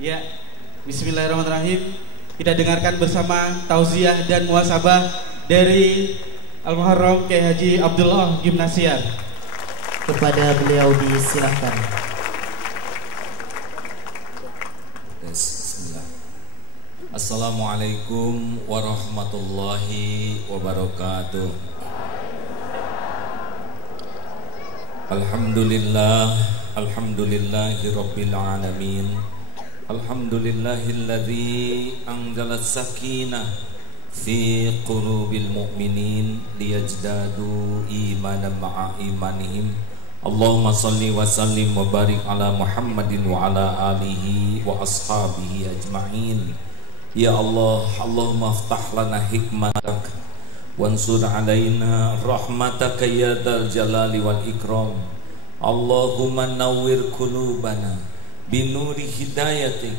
Ya, bismillahirrahmanirrahim. Kita dengarkan bersama tauziah dan muhasabah dari Al-Muharram Kiai Haji Abdullah Gimnasiar. Kepada beliau disilahkan. Bismillah. Assalamualaikum warahmatullahi wabarakatuh. Alhamdulillahi rabbil alamin. Alhamdulillahilladzi anzalas sakinah fi qulubil mu'minin liyajdadu imanan ma'a imanihim. Allahumma salli wa sallim wa barik ala Muhammadin wa ala alihi wa ashabihi ajma'in. Ya Allah, Allahumma aftah lana hikmatak wansur alaina rahmataka ya dzal jalali wal ikram. Allahumma nawwir qulubana binuri hidayatik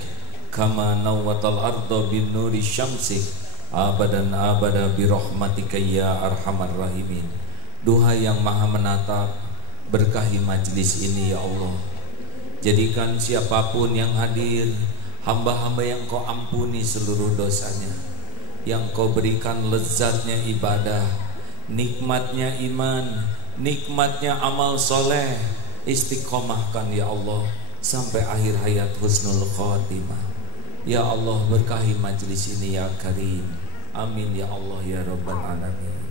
kama nawwatal arda binuri syamsik abadan abada birahmatika ya arhamar rahimin. Duha yang maha menatap, berkahi majlis ini ya Allah. Jadikan siapapun yang hadir hamba-hamba yang kau ampuni seluruh dosanya, yang kau berikan lezatnya ibadah, nikmatnya iman, nikmatnya amal soleh. Istiqomahkan ya Allah sampai akhir hayat husnul khotimah. Ya Allah, berkahi majlis ini ya Karim. Amin ya Allah ya Rabbal alamin.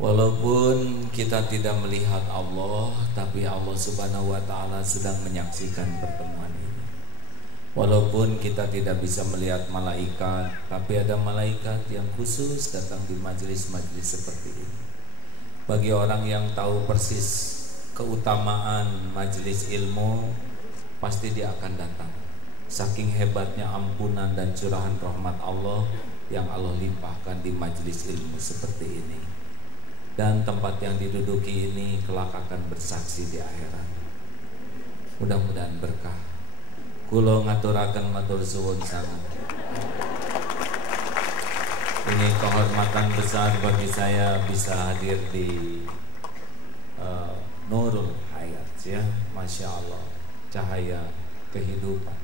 Walaupun kita tidak melihat Allah, tapi Allah subhanahu wa ta'ala sedang menyaksikan pertemuan ini. Walaupun kita tidak bisa melihat malaikat, tapi ada malaikat yang khusus datang di majlis-majlis seperti ini. Bagi orang yang tahu persis keutamaan majelis ilmu, pasti dia akan datang. Saking hebatnya ampunan dan curahan rahmat Allah yang Allah limpahkan di majelis ilmu seperti ini. Dan tempat yang diduduki ini kelak akan bersaksi di akhirat. Mudah-mudahan berkah. Kulo ngaturaken matur suwun sanget. Ini kehormatan besar bagi saya bisa hadir di Nurul Hayat, ya, Masya Allah, cahaya kehidupan.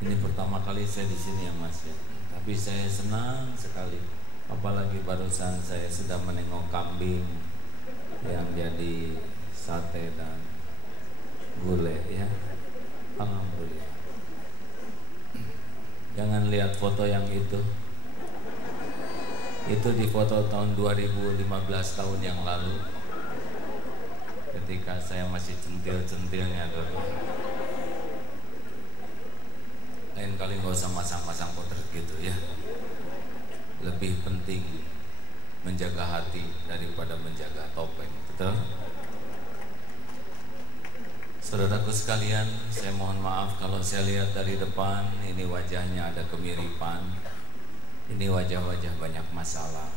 Ini pertama kali saya di sini ya Mas ya, tapi saya senang sekali. Apalagi barusan saya sudah menengok kambing yang jadi sate dan gulai ya. Alhamdulillah. Jangan lihat foto yang itu di foto tahun 2015 tahun yang lalu, ketika saya masih centil-centilnya dulu. Lain kali nggak usah masang-masang potret gitu ya. Lebih penting menjaga hati daripada menjaga topeng, betul? Saudaraku sekalian, saya mohon maaf kalau saya lihat dari depan ini wajahnya ada kemiripan. Ini wajah-wajah banyak masalah.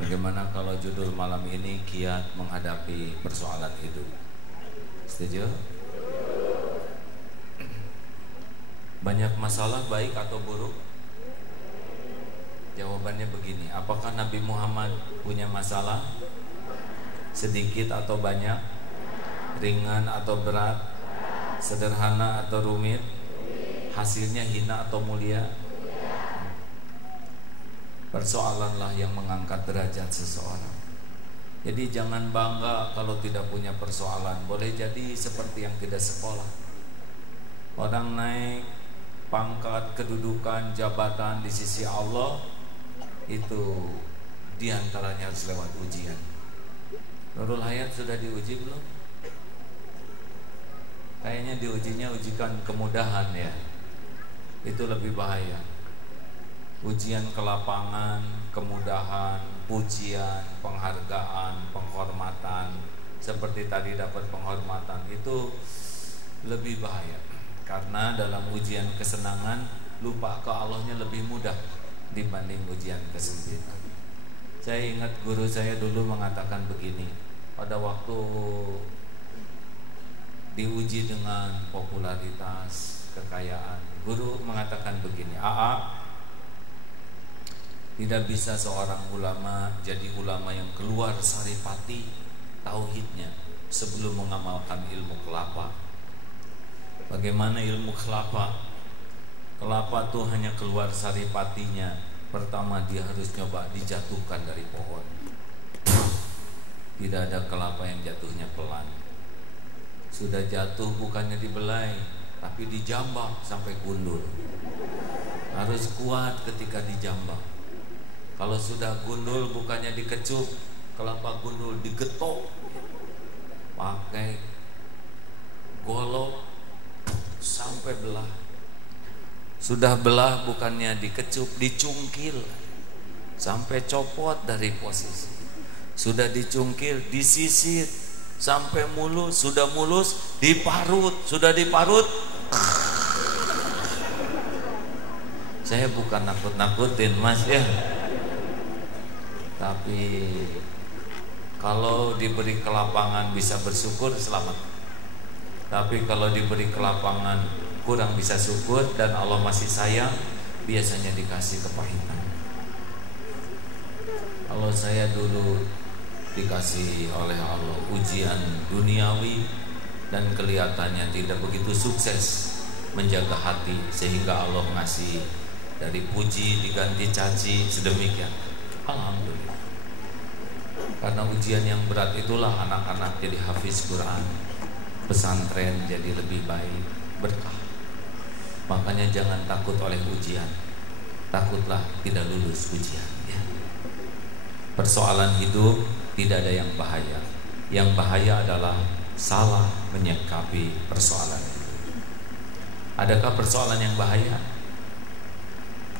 Bagaimana kalau judul malam ini kiat menghadapi persoalan hidup? Setuju? Banyak masalah baik atau buruk? Jawabannya begini, apakah Nabi Muhammad punya masalah? Sedikit atau banyak? Ringan atau berat? Sederhana atau rumit? Hasilnya hina atau mulia? Persoalanlah yang mengangkat derajat seseorang. Jadi jangan bangga kalau tidak punya persoalan. Boleh jadi seperti yang tidak sekolah. Orang naik pangkat, kedudukan, jabatan di sisi Allah, itu diantaranya harus lewat ujian. Nurul Hayat sudah diuji belum? Kayaknya diujinya ujikan kemudahan ya. Itu lebih bahaya. Ujian kelapangan, kemudahan, pujian, penghargaan, penghormatan, seperti tadi dapat penghormatan, itu lebih bahaya. Karena dalam ujian kesenangan, lupa ke Allahnya lebih mudah dibanding ujian kesempitan. Saya ingat guru saya dulu mengatakan begini, pada waktu diuji dengan popularitas, kekayaan, Guru mengatakan begini, tidak bisa seorang ulama jadi ulama yang keluar saripati tauhidnya sebelum mengamalkan ilmu kelapa. Bagaimana ilmu kelapa? Kelapa tuh hanya keluar saripatinya. Pertama dia harus coba dijatuhkan dari pohon. Tidak ada kelapa yang jatuhnya pelan. Sudah jatuh bukannya dibelai, tapi dijambak sampai gundul. Harus kuat ketika dijambak. Kalau sudah gundul bukannya dikecup, kelapa gundul digetok pakai golok sampai belah. Sudah belah bukannya dikecup, dicungkil sampai copot dari posisi. Sudah dicungkil, disisir sampai mulus. Sudah mulus, diparut. Sudah diparut, saya bukan nakut-nakutin mas ya, tapi kalau diberi kelapangan bisa bersyukur, selamat. Tapi kalau diberi kelapangan kurang bisa syukur dan Allah masih sayang, biasanya dikasih kepahitan. Kalau saya dulu dikasih oleh Allah ujian duniawi dan kelihatannya tidak begitu sukses menjaga hati, sehingga Allah ngasih dari puji diganti caci, sedemikian. Alhamdulillah. Karena ujian yang berat itulah anak-anak jadi hafiz Quran, pesantren jadi lebih baik, berkah. Makanya jangan takut oleh ujian, takutlah tidak lulus ujian ya. Persoalan hidup tidak ada yang bahaya. Yang bahaya adalah salah menyikapi persoalan itu. Adakah persoalan yang bahaya?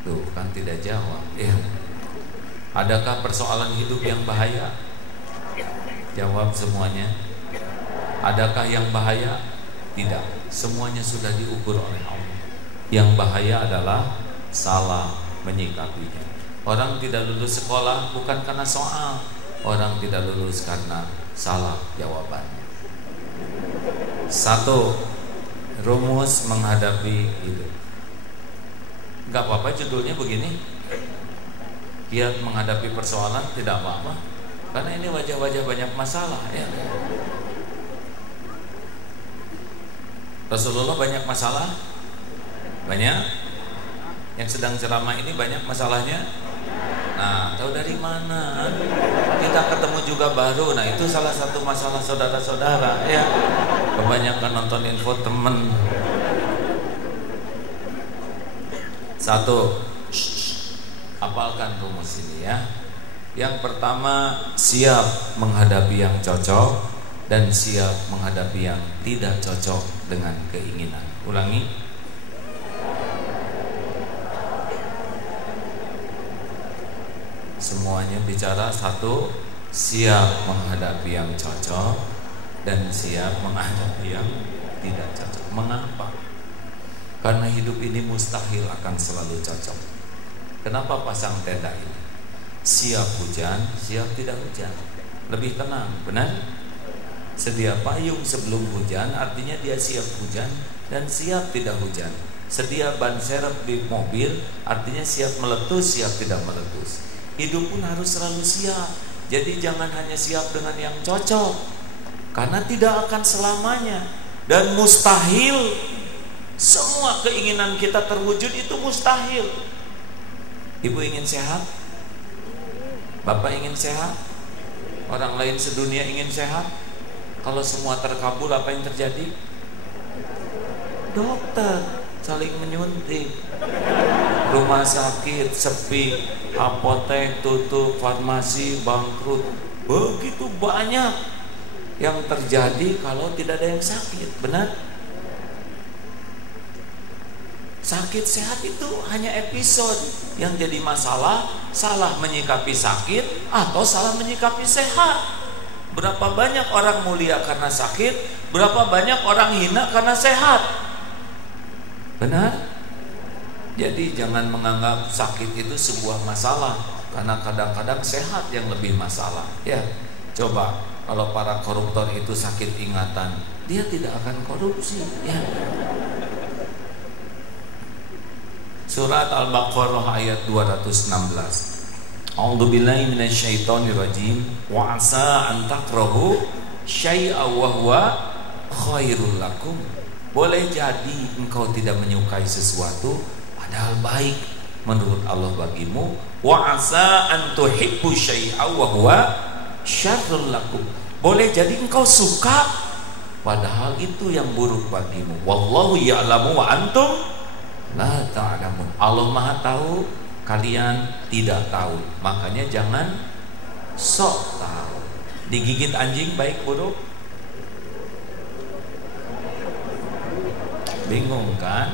Tuh kan tidak jawab ya. Adakah persoalan hidup yang bahaya? Jawab semuanya. Adakah yang bahaya? Tidak. Semuanya sudah diukur oleh Allah. Yang bahaya adalah salah menyikapinya. Orang tidak lulus sekolah bukan karena soal. Orang tidak lulus karena salah jawabannya. Satu, rumus menghadapi hidup. Gak apa-apa judulnya begini, giat menghadapi persoalan, tidak apa-apa. Karena ini wajah-wajah banyak masalah ya. Rasulullah banyak masalah? Banyak. Yang sedang ceramah ini banyak masalahnya? Nah, tahu dari mana? Kita ketemu juga baru. Nah, itu salah satu masalah saudara-saudara ya. Kebanyakan nonton infotainment. Satu, hafalkan rumus ini ya. Yang pertama, siap menghadapi yang cocok dan siap menghadapi yang tidak cocok dengan keinginan. Ulangi. Semuanya bicara. Satu, siap menghadapi yang cocok dan siap menghadapi yang tidak cocok. Mengapa? Karena hidup ini mustahil akan selalu cocok. Kenapa pasang tenda ini? Siap hujan, siap tidak hujan. Lebih tenang, benar? Sedia payung sebelum hujan, artinya dia siap hujan dan siap tidak hujan. Sedia ban serep di mobil, artinya siap meletus, siap tidak meletus. Hidup pun harus selalu siap. Jadi jangan hanya siap dengan yang cocok, karena tidak akan selamanya. Dan mustahil semua keinginan kita terwujud, itu mustahil. Ibu ingin sehat? Bapak ingin sehat? Orang lain sedunia ingin sehat? Kalau semua terkabul, apa yang terjadi? Dokter saling menyuntik, rumah sakit sepi, apotek tutup, farmasi bangkrut. Begitu banyak yang terjadi kalau tidak ada yang sakit, benar? Sakit sehat itu hanya episode. Yang jadi masalah salah menyikapi sakit atau salah menyikapi sehat. Berapa banyak orang mulia karena sakit, berapa banyak orang hina karena sehat. Benar? Jadi jangan menganggap sakit itu sebuah masalah, karena kadang-kadang sehat yang lebih masalah. Ya, coba kalau para koruptor itu sakit ingatan, dia tidak akan korupsi ya. Surat Al-Baqarah ayat 216. A'udzubillahi minasyaitonirrajim. Wa asa an takrahu syai'a wa huwa khairul lakum. Boleh jadi engkau tidak menyukai sesuatu padahal baik menurut Allah bagimu. Wa asa an tuhibbu syai'a wa huwa syarrul lakum. Boleh jadi engkau suka padahal itu yang buruk bagimu. Wallahu ya'lamu wa antum la ta'lamun. Allah Maha tahu, kalian tidak tahu. Makanya jangan sok tahu. Digigit anjing baik buruk? Bingung kan?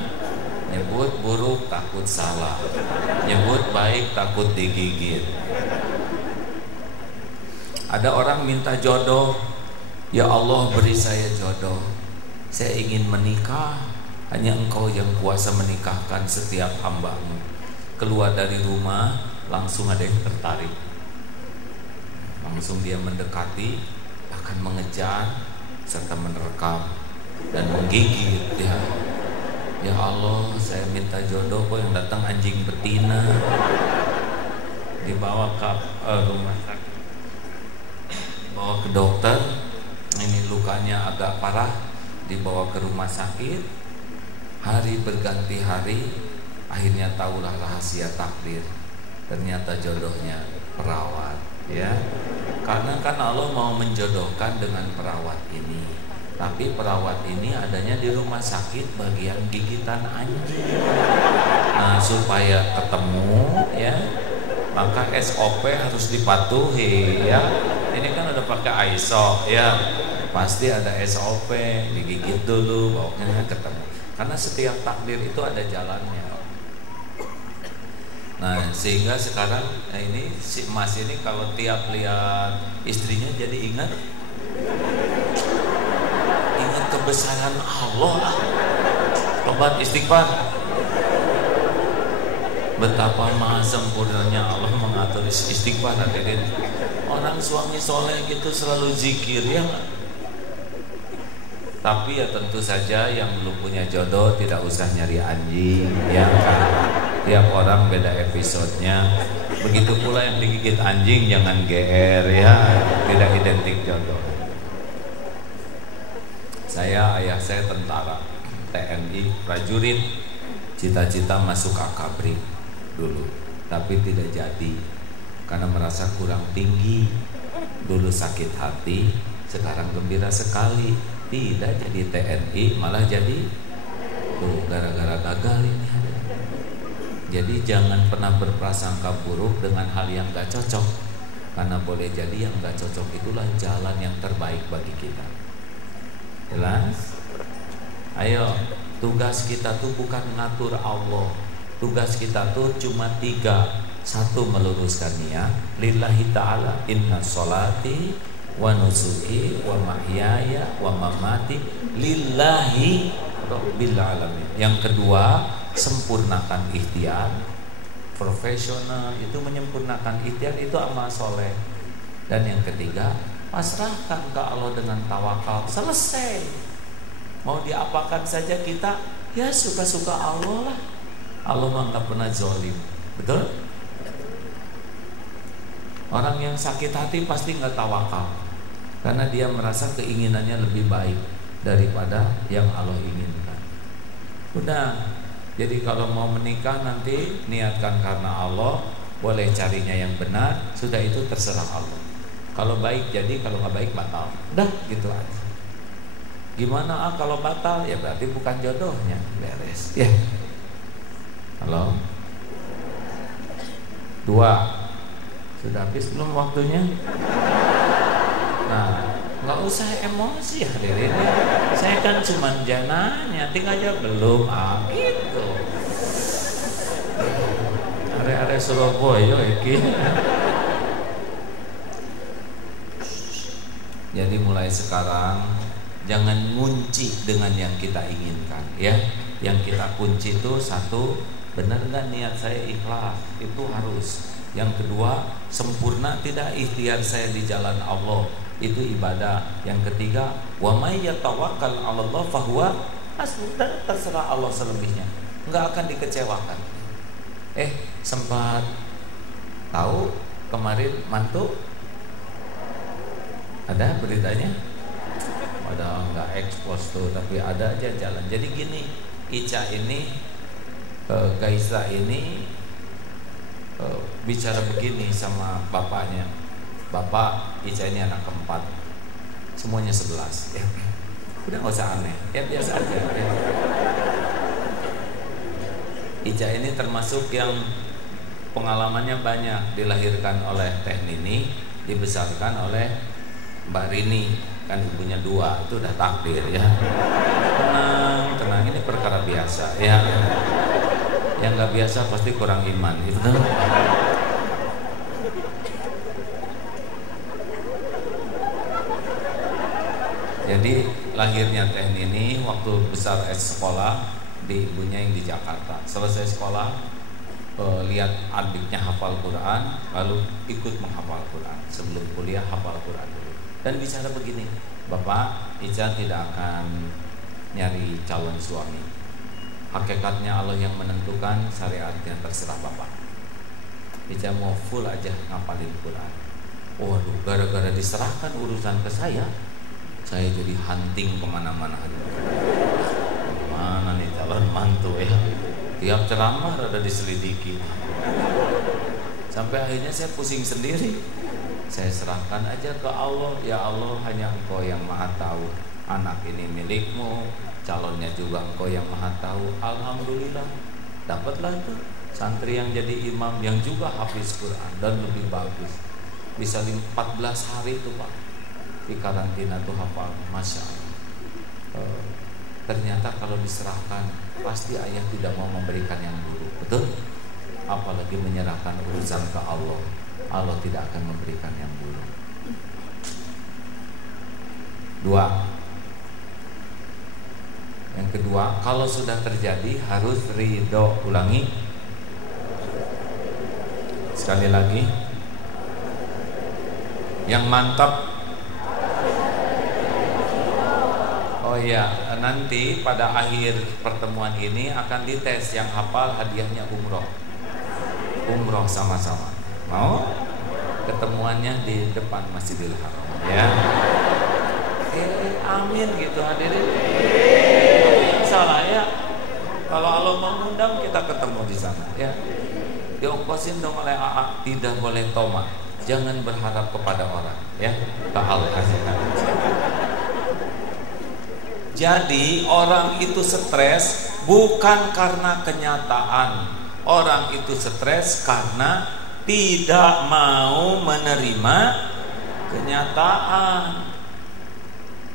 Nyebut buruk takut salah, nyebut baik takut digigit. Ada orang minta jodoh, ya Allah beri saya jodoh, saya ingin menikah, hanya engkau yang kuasa menikahkan setiap hambamu. Keluar dari rumah langsung ada yang tertarik, langsung dia mendekati, akan mengejar serta menerkam dan menggigit dia. Ya Allah, saya minta jodoh kok yang datang anjing betina. Dibawa ke rumah sakit, dibawa ke dokter, ini lukanya agak parah, dibawa ke rumah sakit. Hari berganti hari, akhirnya tahulah rahasia takdir. Ternyata jodohnya perawat, ya. Karena kan Allah mau menjodohkan dengan perawat ini. Tapi perawat ini adanya di rumah sakit bagian gigitan anjing. Nah, supaya ketemu ya, maka SOP harus dipatuhi ya. Ini kan udah pakai ISO ya, pasti ada SOP, digigit dulu bawahnya ketemu. Karena setiap takdir itu ada jalannya. Nah, sehingga sekarang ini si Mas ini kalau tiap lihat istrinya jadi ingat kebesaran Allah lah. Tobat istighfar. Betapa maha sempurnanya Allah mengatur istighfar. Hadirin, orang suami soleh gitu selalu zikir ya. Tapi ya tentu saja yang belum punya jodoh tidak usah nyari anjing ya kan. Tiap orang beda episodenya. Begitu pula yang digigit anjing jangan GR ya, tidak identik jodoh. Ayah saya tentara TNI prajurit, cita-cita masuk akabri dulu, tapi tidak jadi karena merasa kurang tinggi. Dulu sakit hati, sekarang gembira sekali tidak jadi TNI, malah jadi gara-gara gagal ini. Jadi jangan pernah berprasangka buruk dengan hal yang gak cocok, karena boleh jadi yang gak cocok itulah jalan yang terbaik bagi kita. Jelas? Ayo, tugas kita tuh bukan ngatur Allah. Tugas kita tuh cuma 3. 1, meluruskan niat lillahi ta'ala, inna sholati wa nusuki wa mahyaya wa mamati lillahi rabbil alamin. Yang kedua, sempurnakan ikhtiar. Profesional itu menyempurnakan ikhtiar, itu amal soleh. Dan yang ketiga, pasrahkan ke Allah dengan tawakal. Selesai. Mau diapakan saja kita, ya suka-suka Allah lah. Allah mah nggak pernah zolim, betul? Orang yang sakit hati pasti nggak tawakal, karena dia merasa keinginannya lebih baik daripada yang Allah inginkan. Udah. Jadi kalau mau menikah nanti niatkan karena Allah, boleh carinya yang benar, sudah itu terserah Allah. Kalau baik jadi, kalau nggak baik batal. Dah gitu aja. Gimana kalau batal? Ya berarti bukan jodohnya. Beres. Ya. Halo. 2. Sudah habis belum waktunya? Nah, nggak usah emosi hadirin. Saya kan cuma jananya, tinggal aja belum. Gitu. Are-are Surabaya iki. Jadi mulai sekarang jangan ngunci dengan yang kita inginkan ya. Yang kita kunci itu 1, benar nggak niat saya ikhlas, itu harus. Yang kedua, sempurna tidak ikhtiar saya di jalan Allah, itu ibadah. Yang ketiga, wa may yatawakkal 'ala Allah fahuwa hasbuh, terserah Allah selebihnya, nggak akan dikecewakan. Sempat tahu kemarin mantu ada beritanya? Padahal nggak ekspos tuh, tapi ada aja jalan. Jadi gini, Ica ini, Gaisa ini bicara begini sama bapaknya. Bapak, Ica ini anak keempat, semuanya 11. Ya, udah nggak usah aneh, ya biasa aja. Ya. Ica ini termasuk yang pengalamannya banyak, dilahirkan oleh Teh Nini, dibesarkan oleh Mbak Rini, kan ibunya 2, itu udah takdir ya. Tenang, ini perkara biasa ya. Yang nggak biasa pasti kurang iman itu. Jadi lahirnya Teh Nini waktu besar sekolah di ibunya yang di Jakarta. Selesai sekolah, lihat adiknya hafal Quran, lalu ikut menghafal Quran. Sebelum kuliah hafal Quran dulu. Dan bicara begini, Bapak, Ica tidak akan nyari calon suami. Hakikatnya Allah yang menentukan, syariatnya terserah Bapak. Ica mau full aja ngapalin Quran. Waduh, gara-gara diserahkan urusan ke saya jadi hunting kemana-mana. Mana nih calon mantu ya? Tiap ceramah ada diselidiki. Sampai akhirnya saya pusing sendiri. Saya serahkan aja ke Allah. Ya Allah, hanya Engkau yang maha tahu. Anak ini milikmu, calonnya juga Engkau yang maha tahu. Alhamdulillah, dapatlah tuh santri yang jadi imam, yang juga hafiz Quran dan lebih bagus. Bisa 14 hari itu Pak di karantina tuh hafal, Masya Allah. Ternyata kalau diserahkan pasti ayah tidak mau memberikan yang dulu, betul? Apalagi menyerahkan urusan ke Allah, Allah tidak akan memberikan yang dulu. 2. Yang kedua, kalau sudah terjadi harus ridho. Ulangi sekali lagi, yang mantap. Oh iya, nanti pada akhir pertemuan ini akan dites, yang hafal hadiahnya umroh sama-sama. Mau? Ketemuannya di depan Masjidil Haram ya. Amin gitu hadirin. Salah ya. Kalau Allah mengundang kita ketemu di sana ya. Diongkosin dong oleh AA, tidak boleh tomat. Jangan berharap kepada orang ya. Ke Allah. Jadi orang itu stres bukan karena kenyataan. Orang itu stres karena tidak mau menerima kenyataan.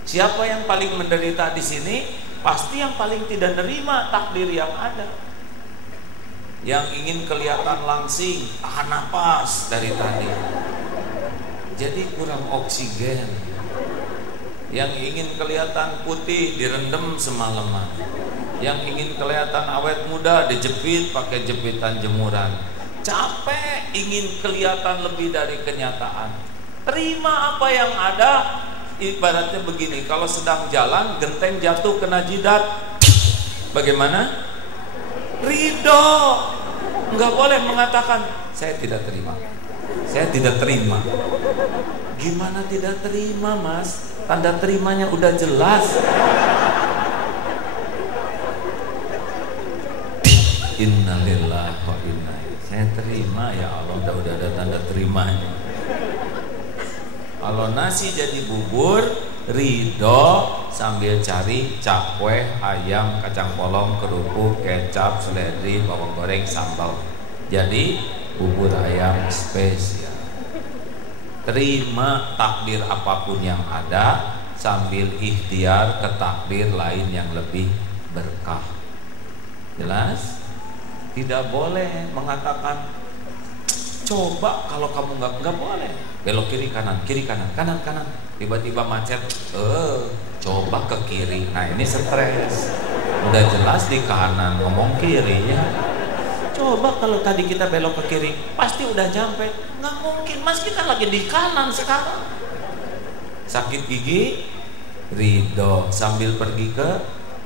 Siapa yang paling menderita di sini? Pasti yang paling tidak menerima takdir yang ada. Yang ingin kelihatan langsing, tahan napas dari tadi, jadi kurang oksigen. Yang ingin kelihatan putih direndam semalaman. Yang ingin kelihatan awet muda dijepit pakai jepitan jemuran. Capek ingin kelihatan lebih dari kenyataan. Terima apa yang ada. Ibaratnya begini, kalau sedang jalan genteng jatuh kena jidat, bagaimana? Ridho. Enggak boleh mengatakan saya tidak terima. Saya tidak terima. Gimana tidak terima, Mas? Tanda terimanya udah jelas. Innalillahi wa inna ilaihi. Saya terima ya Allah, udah ada tanda terimanya. Kalau nasi jadi bubur, ridho sambil cari cakwe, ayam, kacang polong, kerupuk, kecap, seledri, bawang goreng, sambal. Jadi bubur ayam spesial. Terima takdir apapun yang ada sambil ikhtiar ke takdir lain yang lebih berkah. Jelas? Tidak boleh mengatakan coba kalau kamu nggak boleh. Belok kiri kanan kanan. Tiba-tiba macet. Coba ke kiri. Nah ini stres. Udah jelas di kanan ngomong kiri ya. Coba kalau tadi kita belok ke kiri, pasti udah nyampe. Nggak mungkin, Mas, kita lagi di kanan sekarang. Sakit gigi, ridho sambil pergi ke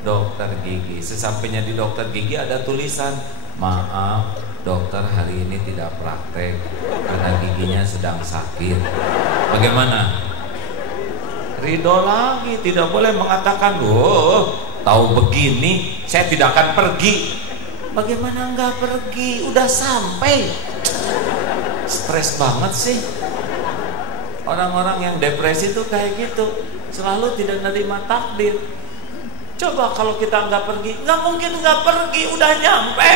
dokter gigi. Sesampainya di dokter gigi ada tulisan maaf dokter hari ini tidak praktek karena giginya sedang sakit. Bagaimana? Ridho lagi, tidak boleh mengatakan, oh tahu begini saya tidak akan pergi. Bagaimana nggak pergi? Udah sampai. Stres banget sih. Orang-orang yang depresi tuh kayak gitu, selalu tidak menerima takdir. Coba kalau kita nggak pergi, nggak mungkin nggak pergi, udah nyampe.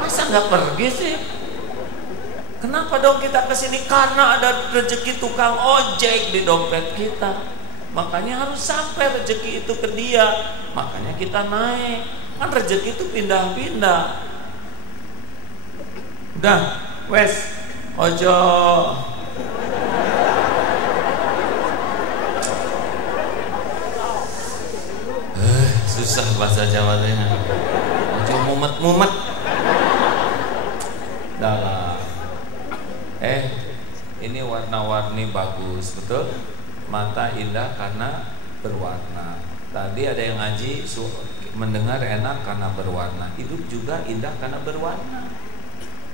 Masa nggak pergi sih? Kenapa dong kita kesini? Karena ada rezeki tukang ojek di dompet kita. Makanya harus sampai rezeki itu ke dia. Makanya kita naik. Kan rezeki itu pindah-pindah. Udah, wes, ojo. Susah bahasa Jawanya. Ojo mumet-mumet. Dalam. Ini warna-warni bagus, betul? Mata indah karena berwarna. Tadi ada yang ngaji mendengar enak karena berwarna. Hidup juga indah karena berwarna.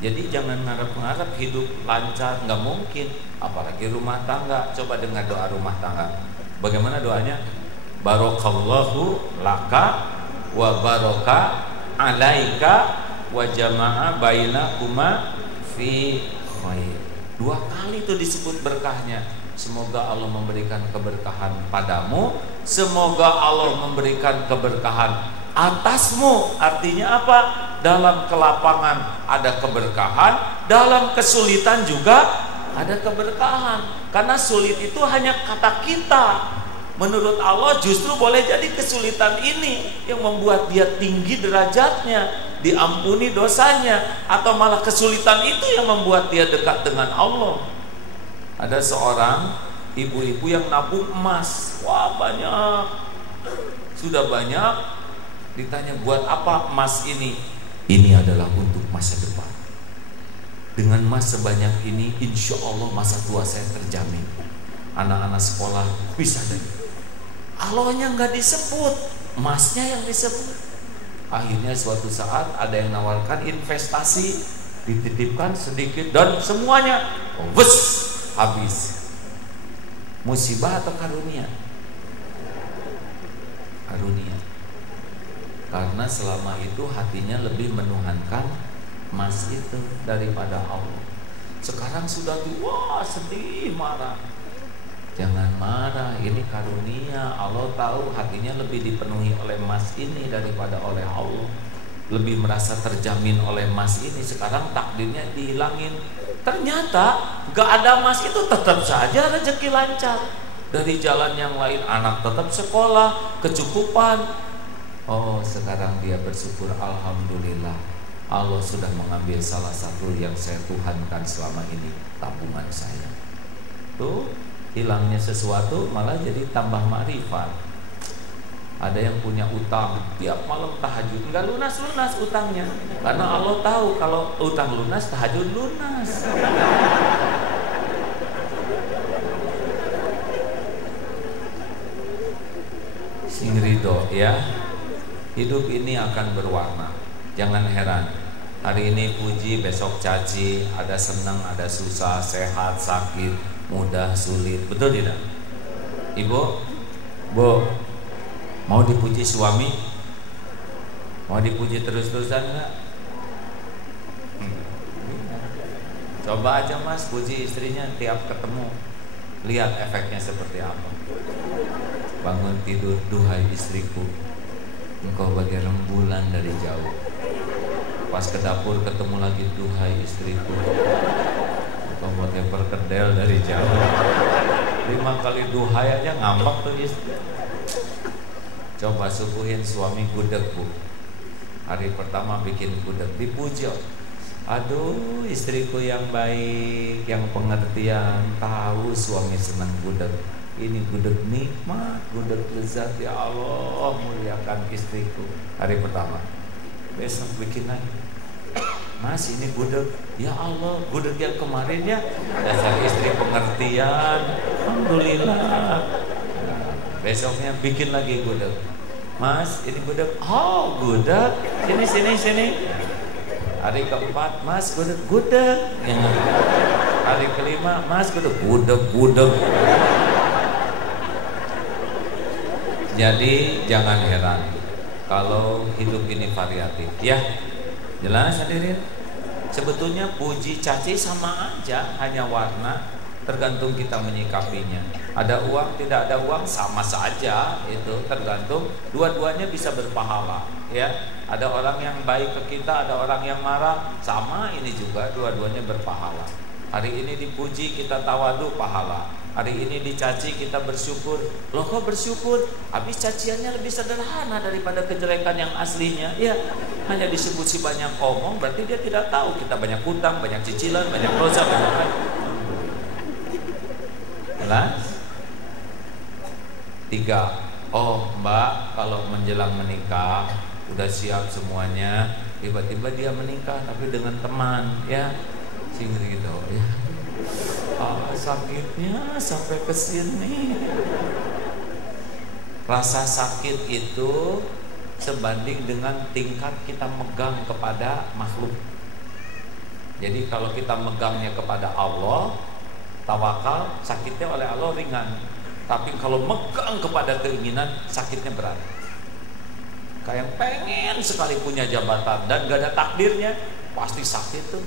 Jadi jangan ngarep-ngarep hidup lancar, nggak mungkin. Apalagi rumah tangga. Coba dengar doa rumah tangga. Bagaimana doanya? Barakallahu laka wa baraka alaika wa jama'a bainakuma fi khair. 2 kali itu disebut berkahnya. Semoga Allah memberikan keberkahan padamu, semoga Allah memberikan keberkahan atasmu. Artinya apa? Dalam kelapangan ada keberkahan, dalam kesulitan juga ada keberkahan. Karena sulit itu hanya kata kita. Menurut Allah justru boleh jadi kesulitan ini yang membuat dia tinggi derajatnya, diampuni dosanya, atau malah kesulitan itu yang membuat dia dekat dengan Allah. Ada seorang ibu-ibu yang nabung emas. Wah banyak. Sudah banyak. Ditanya buat apa emas ini? Ini adalah untuk masa depan. Dengan emas sebanyak ini, insya Allah masa tua saya terjamin. Anak-anak sekolah bisa dari. Allahnya nggak disebut, emasnya yang disebut. Akhirnya suatu saat ada yang nawarkan investasi, dititipkan sedikit dan semuanya habis. Musibah atau karunia? Karunia. Karena selama itu hatinya lebih menuhankan emas itu daripada Allah. Sekarang sudah tua, sedih, marah. Jangan marah, ini karunia. Allah tahu hatinya lebih dipenuhi oleh emas ini daripada oleh Allah. Lebih merasa terjamin oleh emas ini. Sekarang takdirnya dihilangin. Ternyata gak ada emas itu tetap saja rezeki lancar. Dari jalan yang lain anak tetap sekolah, kecukupan. Oh sekarang dia bersyukur, alhamdulillah Allah sudah mengambil salah satu yang saya tuhankan selama ini, tabungan saya. Tuh hilangnya sesuatu malah jadi tambah makrifat. Ada yang punya utang, tiap malam tahajud nggak lunas-lunas utangnya, karena Allah tahu kalau utang lunas tahajud lunas. Sing ridho ya, hidup ini akan berwarna. Jangan heran, hari ini puji, besok caci, ada senang, ada susah, sehat, sakit, mudah, sulit, betul tidak? Ibu, Bu, mau dipuji suami? Mau dipuji terus-terusan enggak? Coba aja mas puji istrinya tiap ketemu, lihat efeknya seperti apa. Bangun tidur, duhai istriku, engkau bagai rembulan dari jauh. Pas ke dapur ketemu lagi, duhai istriku, engkau bagai perkedel dari jauh. 5 kali duhai aja ngambek tuh istri. Coba suguhin suami gudeg bu. Hari pertama bikin gudeg, dipuji. Aduh istriku yang baik, yang pengertian, tahu suami senang gudeg. Ini gudeg nikmat, gudeg lezat, ya Allah muliakan istriku. Hari pertama. Besok bikin lagi, mas ini gudeg, ya Allah gudeg yang kemarin ya, dasar istri pengertian, alhamdulillah. Besoknya bikin lagi gudeg, mas ini gudeg, oh gudeg, sini. Hari keempat, Mas gudeg. Ya. Hari kelima, Mas gudeg. Jadi jangan heran kalau hidup ini variatif, ya. Jelas hadirin? Sebetulnya puji caci sama aja, hanya warna, tergantung kita menyikapinya. Ada uang, tidak ada uang, sama saja, itu tergantung. Dua-duanya bisa berpahala, ya. Ada orang yang baik ke kita, ada orang yang marah, sama ini juga, dua-duanya berpahala. Hari ini dipuji, kita tawadu, pahala. Hari ini dicaci, kita bersyukur. Loh kok bersyukur? Habis caciannya lebih sederhana daripada kejelekan yang aslinya. Ya, hanya disebut si banyak omong, berarti dia tidak tahu kita banyak hutang, banyak cicilan, banyak dosa, banyak apa. Jelas? 3. Oh Mbak, kalau menjelang menikah udah siap semuanya, tiba-tiba dia menikah tapi dengan teman, ya, gitu, ya. Sakitnya sampai ke sini. Rasa sakit itu sebanding dengan tingkat kita megang kepada makhluk. Jadi kalau kita megangnya kepada Allah, tawakal, sakitnya oleh Allah ringan. Tapi kalau megang kepada keinginan, sakitnya berat. Kayak pengen sekali punya jabatan dan gak ada takdirnya, pasti sakit tuh.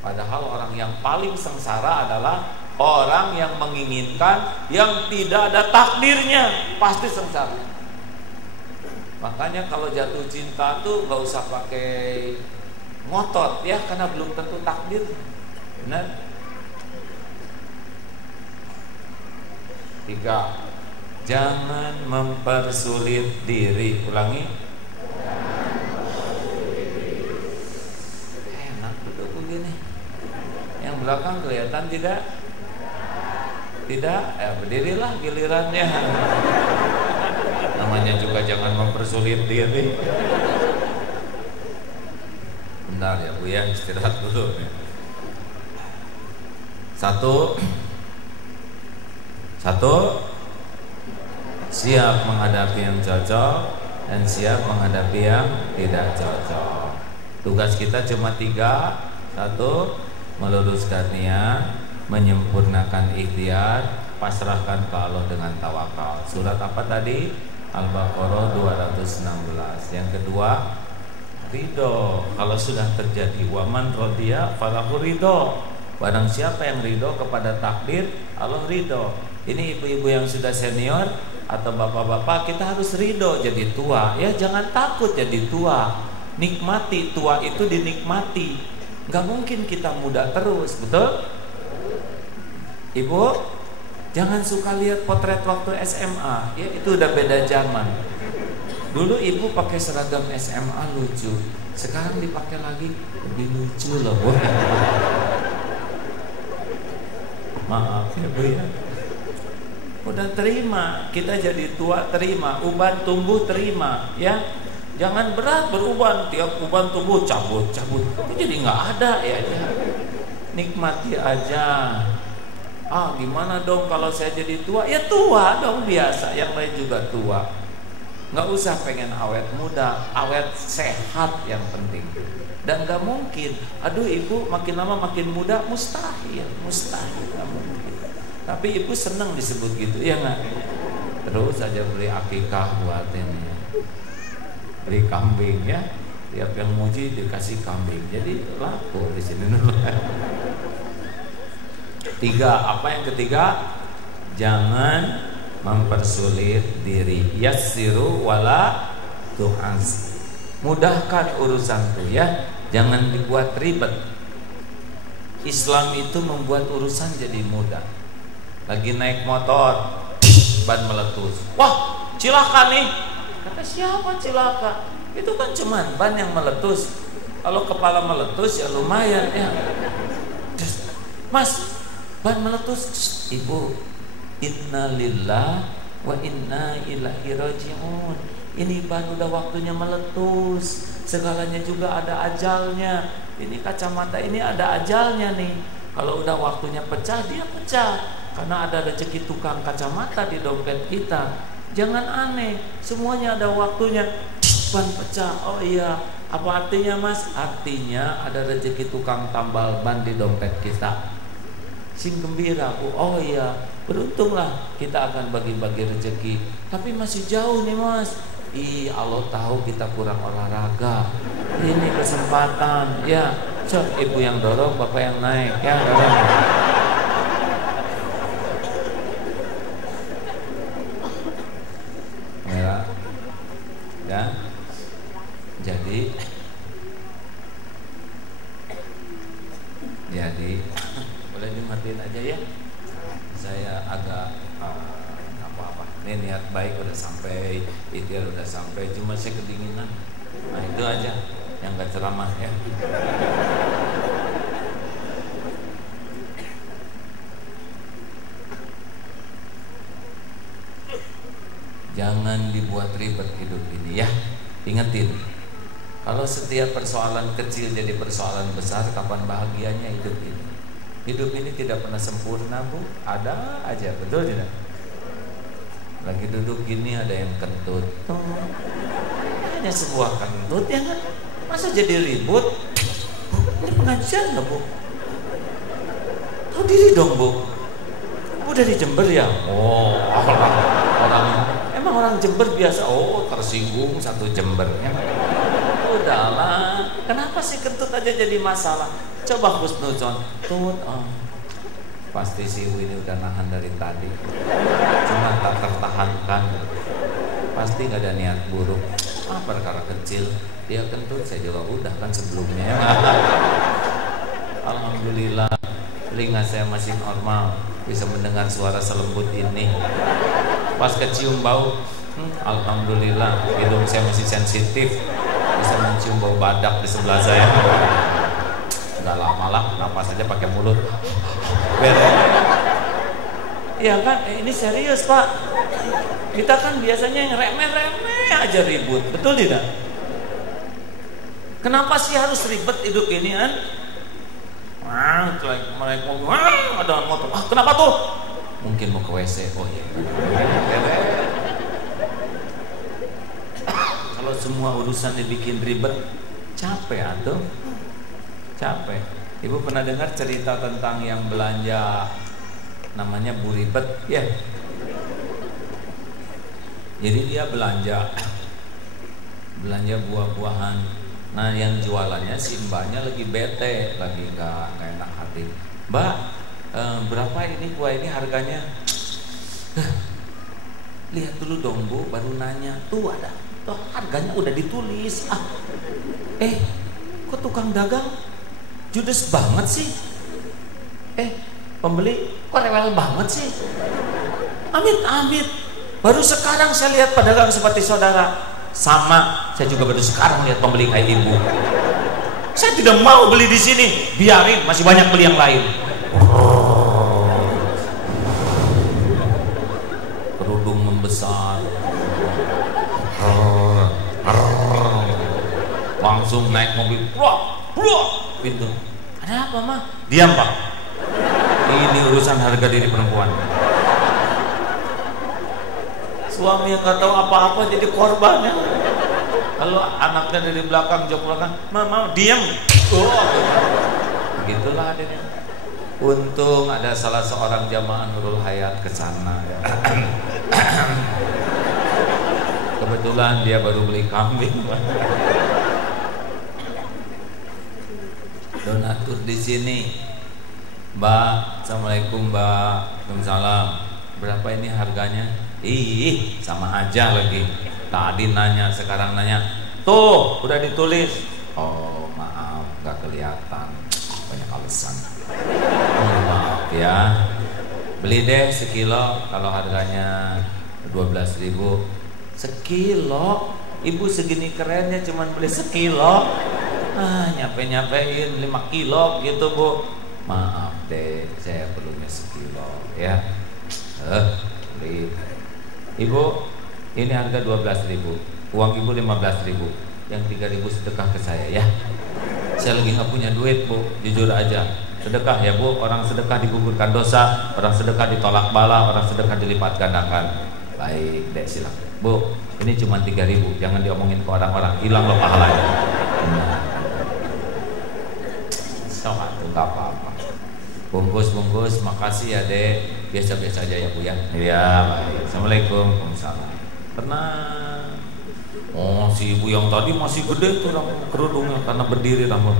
Padahal orang yang paling sengsara adalah orang yang menginginkan yang tidak ada takdirnya, pasti sengsara. Makanya kalau jatuh cinta tuh gak usah pakai ngotot, ya, karena belum tentu takdir. Benar? 3. Jangan mempersulit diri. Ulangi. Enak duduk begini. Yang belakang kelihatan tidak? Tidak? Ya berdirilah gilirannya. Namanya juga jangan mempersulit diri. Bentar ya Bu ya, istirahat dulu. 1. Siap menghadapi yang cocok dan siap menghadapi yang tidak cocok. Tugas kita cuma 3. 1. Meluruskan niat, menyempurnakan ikhtiar, pasrahkan ke Allah dengan tawakal. Surat apa tadi? Al-Baqarah 216. Yang kedua, ridho. Kalau sudah terjadi, waman rodiya falahu ridho. Barang siapa yang ridho kepada takdir, Allah ridho. Ini ibu-ibu yang sudah senior atau bapak-bapak, kita harus ridho jadi tua, ya. Jangan takut jadi tua. Nikmati, tua itu dinikmati. Gak mungkin kita muda terus, betul? Ibu, jangan suka lihat potret waktu SMA, ya, itu udah beda zaman. Dulu ibu pakai seragam SMA lucu, sekarang dipakai lagi lebih lucu loh, Bu. Maaf ya Bu ya. Udah terima, kita jadi tua terima, uban tumbuh terima, ya. Jangan berat beruban, tiap uban tumbuh cabut, itu jadi nggak ada ya. Nikmati aja. Gimana dong kalau saya jadi tua? Ya tua dong biasa, yang lain juga tua. Nggak usah pengen awet muda, awet sehat yang penting. Dan nggak mungkin, aduh ibu makin lama makin muda, mustahil, nggak mungkin. Tapi ibu senang disebut gitu, ya nggak? Terus aja beli akikah buat ini, beli kambing, ya. Tiap yang muji dikasih kambing, jadi laku di sini. 3. Apa yang ketiga? Jangan mempersulit diri. Yassiru wala tu'as. Mudahkan urusan tuh, ya. Jangan dibuat ribet. Islam itu membuat urusan jadi mudah. Lagi naik motor, ban meletus. Wah, cilaka nih. Kata siapa cilaka? Itu kan cuman ban yang meletus. Kalau kepala meletus ya lumayan, ya. Mas, ban meletus. Ibu, innalillah wa inna ilaihi raji'un. Ini ban udah waktunya meletus. Segalanya juga ada ajalnya. Ini kacamata ini ada ajalnya nih. Kalau udah waktunya pecah, dia pecah. Karena ada rezeki tukang kacamata di dompet kita. Jangan aneh, semuanya ada waktunya. Ban pecah, oh iya, Apa artinya Mas? Artinya ada rezeki tukang tambal ban di dompet kita. Sing gembira Bu. Oh iya, beruntunglah kita akan bagi-bagi rezeki. Tapi masih jauh nih Mas. Allah tahu kita kurang olahraga. Ini kesempatan. Ya, cok ibu yang dorong, bapak yang naik. Ya, dorong. Merah. Ya. Jadi boleh dimatiin aja ya. Saya agak apa-apa. Ini niat baik udah sampai, ikhtiar udah sampai, cuma saya kedinginan. Nah itu aja yang gak ceramah ya. Jangan dibuat ribet hidup ini ya. Ingetin, kalau setiap persoalan kecil jadi persoalan besar, kapan bahagianya hidup ini? Hidup ini tidak pernah sempurna Bu. Ada aja, betul tidak? Lagi duduk gini ada yang kentut. Hanya sebuah kentut ya kan? Masa jadi ribut? Ini pengajian loh Bu. Tahu diri dong Bu. Bu dari Jember ya? Oh, emang orang Jember biasa. Oh, tersinggung satu Jember ya. Udahlah, kenapa sih kentut aja jadi masalah? Coba husnuzon, pasti si ini udah nahan dari tadi, cuma tak tertahankan. Pasti nggak ada niat buruk. Perkara kecil, dia kentut, saya juga udah kan sebelumnya. Alhamdulillah, telinga saya masih normal, bisa mendengar suara selembut ini. Pas kecium bau, alhamdulillah, hidung saya masih sensitif, bisa mencium bau badak di sebelah saya. Nggak lama lah, napas saja pakai mulut. Beres. Iya kan, ini serius Pak. Kita kan biasanya yang remeh-remeh aja ribut, betul tidak? Kenapa sih harus ribet hidup ini kan? Naik mobil, ada motor. Kenapa tuh? Mungkin mau ke WC. Oh iya. Kalau semua urusan dibikin ribet, capek atuh. Capek. Ibu pernah dengar cerita tentang yang belanja namanya Bu Ribet ya? Jadi dia belanja buah-buahan. Nah yang jualannya si mbaknya lagi bete, lagi gak enak hati. Mbak, berapa ini buah ini harganya? Lihat dulu dong Bu, baru nanya. Tuh ada, tuh harganya udah ditulis. Kok tukang dagang judes banget sih? Pembeli kok rewel banget sih? Amit. Baru sekarang saya lihat pedagang seperti saudara. Sama, saya juga baru sekarang lihat pembeli kayak ibu. Saya tidak mau beli di sini, biarin, masih banyak beli yang lain. Kerudung membesar, langsung naik mobil, pintu. Ada apa mah? Diam Pak. Ini urusan harga diri perempuan. Suami yang nggak tahu apa-apa jadi korbannya. Kalau anaknya dari belakang jok belakang, mama diam. Begitulah adanya. Untung ada salah seorang jamaah Nurul Hayat ke sana. Kebetulan dia baru beli kambing. Donatur di sini. Mbak, assalamualaikum Mbak. Waalaikumsalam. Berapa ini harganya? Ih, sama aja lagi. Tadi nanya, sekarang nanya. Tuh, udah ditulis. Oh, maaf, gak kelihatan. Banyak alasan. Maaf ya. Beli deh sekilo. Kalau harganya 12.000 sekilo. Ibu segini kerennya cuman beli sekilo. Nyapein 5 kilo gitu Bu. Maaf deh, saya perlunya sekilo ya. Beli. Ibu, ini harga 12.000. Uang ibu 15.000. Yang 3.000 sedekah ke saya ya. Saya lagi nggak punya duit Bu, jujur aja. Sedekah ya Bu, orang sedekah digugurkan dosa, orang sedekah ditolak bala, orang sedekah dilipat gandakan. Baik deh, silakan Bu, ini cuma 3.000, jangan diomongin ke orang-orang, hilang loh pahalanya. Sok atuh nggak apa-apa. Bungkus, makasih ya dek. Biasa-biasa aja ya bu ya. Iya, baik. Assalamualaikum. Waalaikumsalam. Tenang. Oh, si ibu yang tadi masih gede tuh kerudungnya karena berdiri rambut.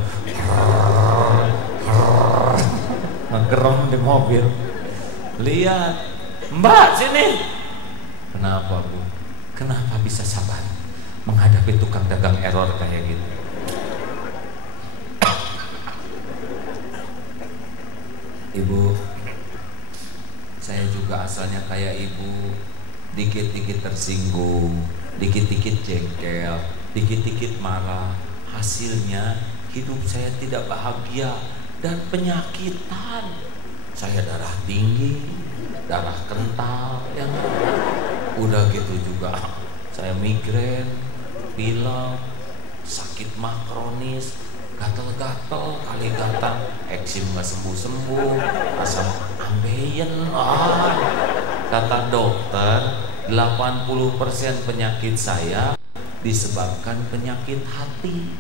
Ngegerong di mobil. Lihat, Mbak sini. Kenapa bu? Kenapa bisa sabar menghadapi tukang dagang error kayak gitu? Ibu, saya juga asalnya kayak ibu, dikit-dikit tersinggung, dikit-dikit jengkel, dikit-dikit marah. Hasilnya hidup saya tidak bahagia dan penyakitan. Saya darah tinggi, darah kental, yang udah gitu juga saya migrain, pilek, sakit mah kronis, gatel-gatel, kali gatal, eksim nggak sembuh-sembuh, asam ambeien. Kata dokter, 80% penyakit saya disebabkan penyakit hati.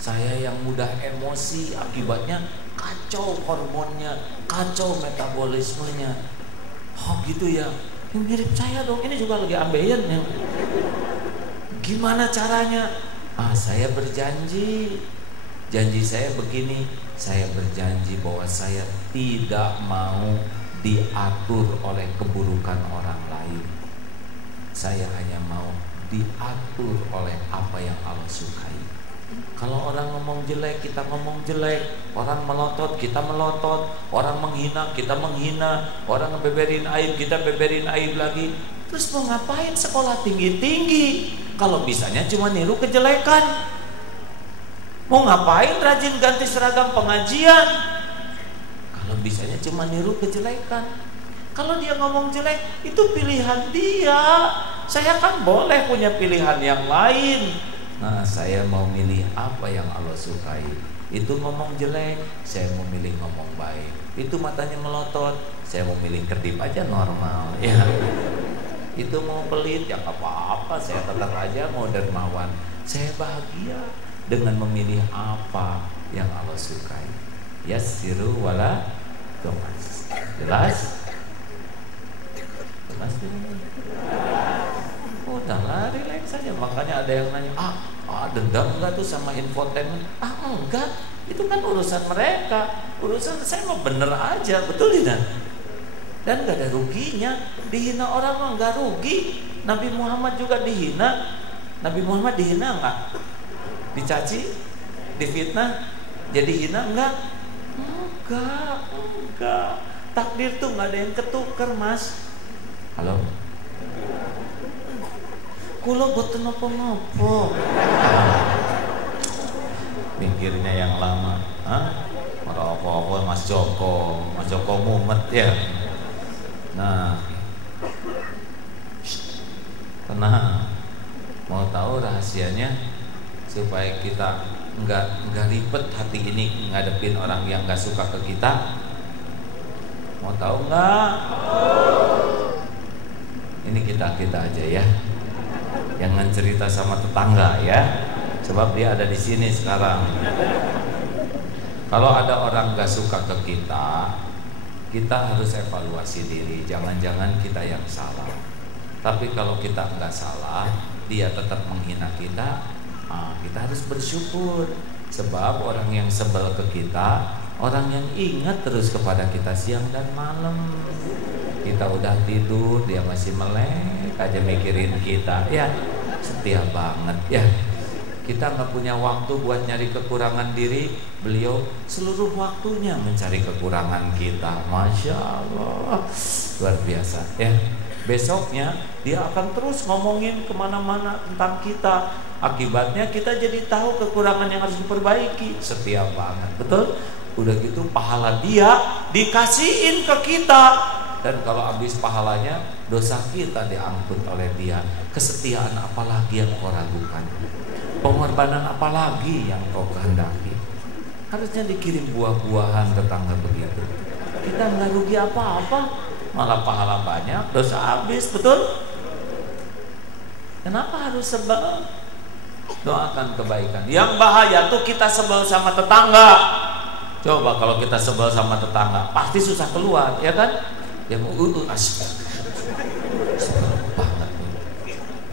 Saya yang mudah emosi, akibatnya kacau hormonnya, kacau metabolismenya. Oh gitu ya, ini mirip saya dong, ini juga lagi ambeien ya. Gimana caranya? Saya berjanji. Janji saya begini, saya berjanji bahwa saya tidak mau diatur oleh keburukan orang lain. Saya hanya mau diatur oleh apa yang Allah sukai. Kalau orang ngomong jelek, kita ngomong jelek. Orang melotot, kita melotot. Orang menghina, kita menghina. Orang ngebeberin aib, kita beberin aib lagi. Terus mau ngapain sekolah tinggi-tinggi kalau bisanya cuma niru kejelekan? Mau ngapain rajin ganti seragam pengajian kalau bisanya cuma niru kejelekan? Kalau dia ngomong jelek, itu pilihan dia. Saya kan boleh punya pilihan yang lain. Nah, saya mau milih apa yang Allah sukai. Itu ngomong jelek, saya mau milih ngomong baik. Itu matanya melotot, saya mau milih kedip aja normal. Ya. Itu mau pelit, ya gak apa-apa, saya tetap aja mau dermawan. Saya bahagia dengan memilih apa yang Allah sukai. Yassiru wala tu'as. Jelas? Jelas? Udahlah, relax saja. Makanya ada yang nanya, dendam enggak tuh sama infotainment? Enggak, itu kan urusan mereka. Urusan saya mau bener aja, betul tidak? Dan gak ada ruginya. Dihina orang mah gak rugi. Nabi Muhammad juga dihina. Nabi Muhammad dihina enggak? Dicaci, difitnah, jadi hina enggak? Enggak. Takdir tuh enggak ada yang ketukar, Mas. Halo? Kulo boten apa-apa. Mikirnya yang lama. Apa-apa Mas Joko mumet ya. Nah, tenang. Mau tahu rahasianya? Supaya kita nggak ribet hati ini ngadepin orang yang nggak suka ke kita. Mau tahu nggak? Ini kita aja ya. Jangan cerita sama tetangga ya, sebab dia ada di sini sekarang. Kalau ada orang nggak suka ke kita harus evaluasi diri. Jangan-jangan kita yang salah. Tapi kalau kita nggak salah, dia tetap menghina kita. Kita harus bersyukur. Sebab orang yang sebel ke kita, orang yang ingat terus kepada kita siang dan malam. Kita udah tidur, dia masih melek aja mikirin kita. Ya, setia banget ya. Kita nggak punya waktu buat nyari kekurangan diri. Beliau seluruh waktunya mencari kekurangan kita. Masya Allah, luar biasa ya. Besoknya dia akan terus ngomongin kemana-mana tentang kita. Akibatnya kita jadi tahu kekurangan yang harus diperbaiki. Setia banget, betul? Udah gitu pahala dia dikasihin ke kita. Dan kalau habis pahalanya, dosa kita diampun oleh dia. Kesetiaan apalagi yang kau ragukan? Pengorbanan apalagi yang kau kehendaki? Harusnya dikirim buah-buahan tetangga begitu. Kita nggak rugi apa-apa, malah pahala banyak, dosa habis, betul? Kenapa harus sebel? Doakan kebaikan. Yang bahaya tuh kita sebel sama tetangga. Coba kalau kita sebel sama tetangga, pasti susah keluar, ya kan? Yang asik banget nih.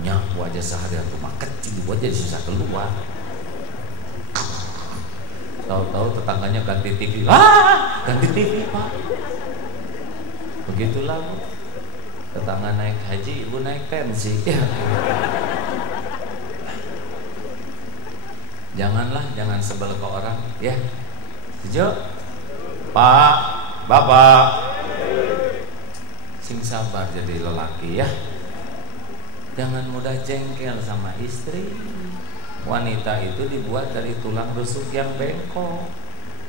Nyapu aja sehari rumah kecil buat jadi susah keluar. Tahu-tahu tetangganya ganti TV. Ganti TV, Pak. Begitulah, Bu. Tetangga naik haji, ibu naik pensi. Ya. Jangan sebel ke orang, ya. Setuju? Pak, Bapak, sing sabar jadi lelaki, ya. Jangan mudah jengkel sama istri. Wanita itu dibuat dari tulang rusuk yang bengkok.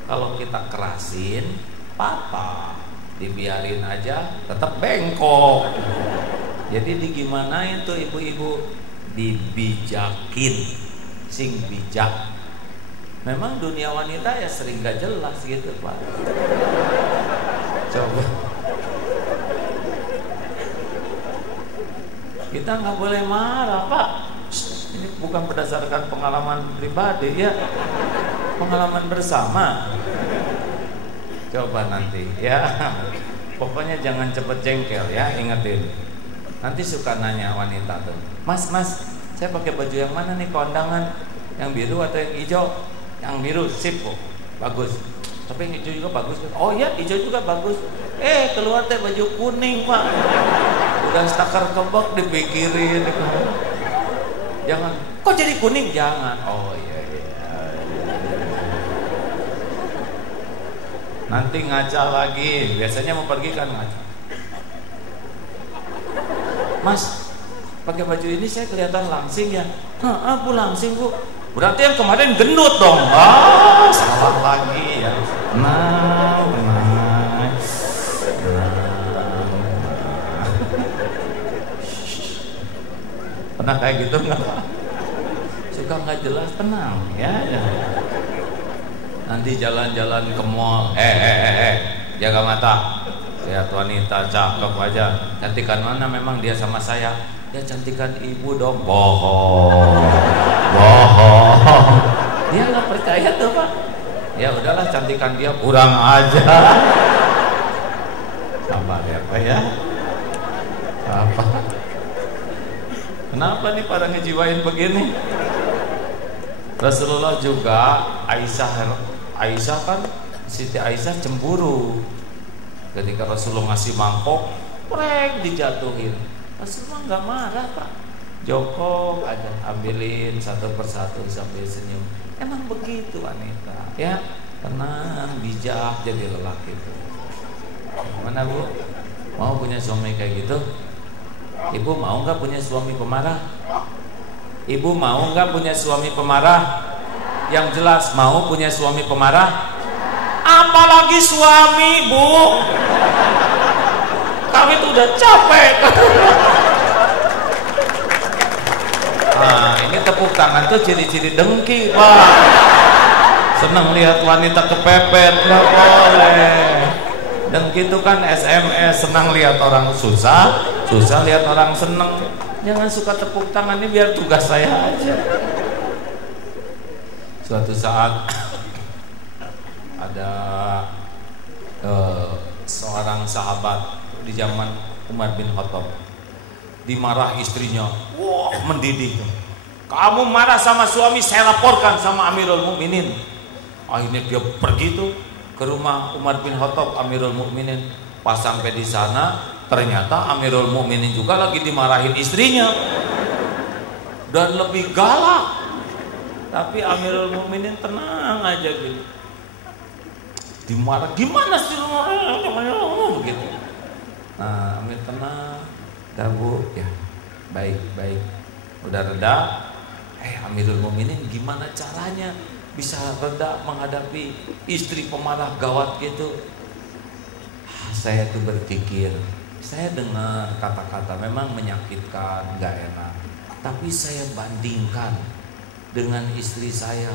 Kalau kita kerasin, patah. Dibiarin aja, tetap bengkok. Jadi digimanain tuh ibu-ibu? Dibijakin, sing bijak. Memang dunia wanita ya sering gak jelas gitu, Pak. Coba. Kita nggak boleh marah, Pak. Ini bukan berdasarkan pengalaman pribadi, ya. Pengalaman bersama. Coba nanti, ya. Pokoknya jangan cepet jengkel, ya. Ingetin. Nanti suka nanya wanita tuh, Mas, saya pakai baju yang mana nih kondangan? Yang biru atau yang hijau? Yang biru, sip kok, bagus. Tapi yang hijau juga bagus. Oh iya, hijau juga bagus. Keluar teh baju kuning, Pak. Udah stakar kebok dipikirin. Jangan, kok jadi kuning? Jangan. Oh iya. Nanti ngaca lagi. Biasanya mau pergi kan ngaca. Mas, pakai baju ini saya kelihatan langsing ya? Bu langsing, Bu. Berarti yang kemarin gendut dong. Salah lagi ya. Pernah kayak gitu nggak? Suka nggak jelas, tenang ya. Nanti jalan-jalan ke mall, jaga mata. Lihat wanita cakep aja. Cantikan mana memang dia sama saya? Ya cantikan ibu dong. Bohong. Dia nggak percaya tuh, Pak. Ya udahlah, cantikan dia kurang aja. Sabar ya, Pak ya. Apa? Kenapa nih pada ngejiwain begini? Rasulullah juga, Aisyah kan, Siti Aisyah cemburu. Ketika Rasulullah ngasih mangkok, dijatuhin. Rasulullah nggak marah, Pak. Joko aja, ambilin satu persatu sambil senyum. Emang begitu wanita, ya. Tenang, bijak, jadi lelaki itu. Mana, Bu? Mau punya suami kayak gitu? Ibu mau nggak punya suami pemarah? Ibu mau nggak punya suami pemarah? Yang jelas mau punya suami pemarah? Apalagi suami, Bu. Kami tuh udah capek. Nah, ini tepuk tangan tuh ciri-ciri dengki, Pak. Senang lihat wanita kepepet, nggak boleh. Dengki itu kan SMS, senang lihat orang susah lihat orang seneng. Jangan suka tepuk tangan, ini biar tugas saya aja. Suatu saat ada seorang sahabat di zaman Umar bin Khattab, dimarah istrinya, wah mendidih. Kamu marah sama suami, saya laporkan sama Amirul Mukminin. Akhirnya dia pergi tuh ke rumah Umar bin Khattab, Amirul Mukminin. Pas sampai di sana, ternyata Amirul Mukminin juga lagi dimarahin istrinya dan lebih galak. Tapi Amirul Mukminin tenang aja gitu. Dimarah, gimana sih begitu. Nah, Amir tenang, dah Bu, ya baik. Udah reda. Amirul Mukminin gimana caranya bisa reda menghadapi istri pemarah gawat gitu? Saya tuh berpikir, saya dengar kata-kata memang menyakitkan, gak enak. Tapi saya bandingkan dengan istri saya,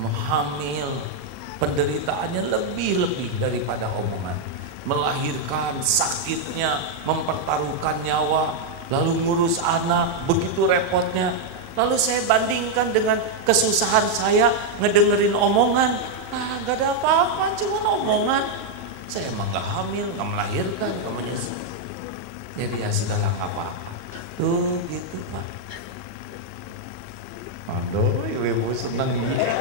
hamil, penderitaannya lebih daripada omongan. Melahirkan, sakitnya, mempertaruhkan nyawa, lalu ngurus anak, begitu repotnya. Lalu saya bandingkan dengan kesusahan saya ngedengerin omongan. Gak ada apa-apa, cuma omongan. Saya emang gak hamil, gak melahirkan, gak menyusul. Jadi ya sudahlah apa-apa. Tuh gitu Pak. Aduh, ibu senang ya.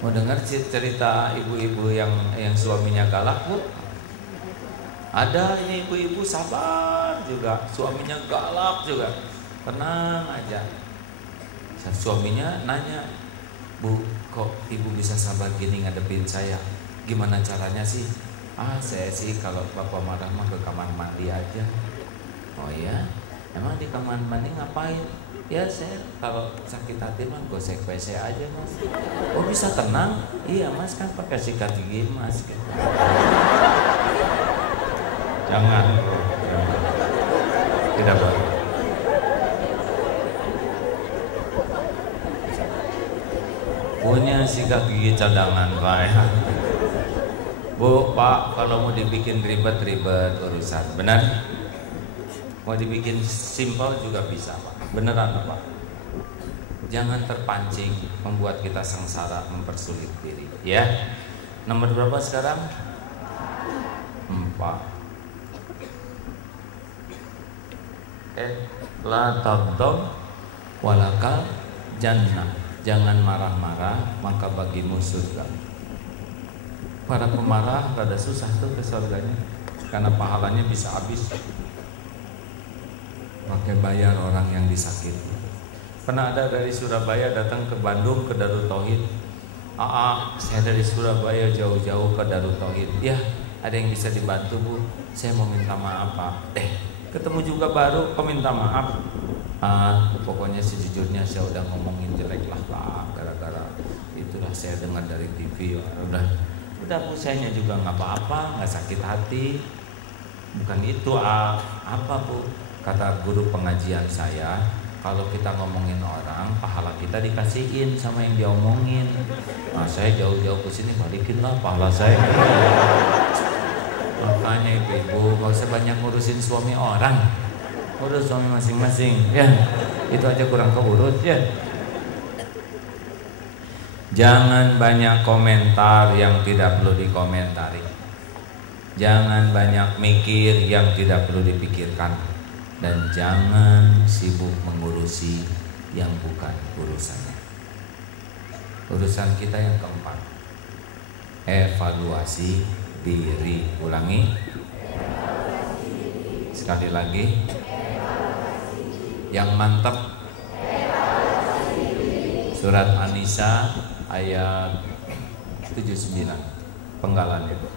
Mau dengar cerita ibu-ibu yang suaminya galak, Bu? Ada ini ibu-ibu sabar juga, suaminya galak juga. Tenang aja. Suaminya nanya, Bu, kok ibu bisa sabar gini ngadepin saya? Gimana caranya sih? Saya sih kalau bapak marah mah ke kamar mandi aja. Oh iya? Emang di kamar mandi ngapain? Ya saya kalau sakit hati mah gosek WC aja Mas. Oh bisa tenang? Iya Mas, kan pakai sikat gigi Mas. Jangan. Tidak boleh. Punya sikat gigi cadangan Pak ya. Bu, Pak, kalau mau dibikin ribet-ribet urusan, benar? Mau dibikin simpel juga bisa Pak. Beneran Pak. Jangan terpancing membuat kita sengsara, mempersulit diri. Ya. Nomor berapa sekarang? 4. La taghdab walakal jannah. Jangan marah-marah, maka bagimu surga. Para pemarah rada susah tuh ke surganya, karena pahalanya bisa habis. Pakai bayar orang yang disakiti. Pernah ada dari Surabaya datang ke Bandung ke Darut Tauhid. Saya dari Surabaya jauh-jauh ke Darut Tauhid. Ya, ada yang bisa dibantu Bu? Saya mau minta maaf Pak. Ketemu juga baru, kok minta maaf? Pokoknya sejujurnya saya udah ngomongin jelek lah Pak, gara-gara itulah saya dengar dari TV. Udah Bu, sayanya juga nggak apa-apa, nggak sakit hati. Bukan itu apa Bu? Kata guru pengajian saya, kalau kita ngomongin orang, pahala kita dikasihin sama yang diomongin. Saya jauh-jauh ke sini balikin lah pahala saya. Makanya ibu-ibu gak usah banyak ngurusin suami orang, urus suami masing-masing. Ya, itu aja kurang keurut ya. Jangan banyak komentar yang tidak perlu dikomentari. Jangan banyak mikir yang tidak perlu dipikirkan. Dan jangan sibuk mengurusi yang bukan urusannya. Urusan kita yang keempat, evaluasi diri. Ulangi sekali lagi, yang mantap. Surat An-Nisa ayat 79, penggalan itu.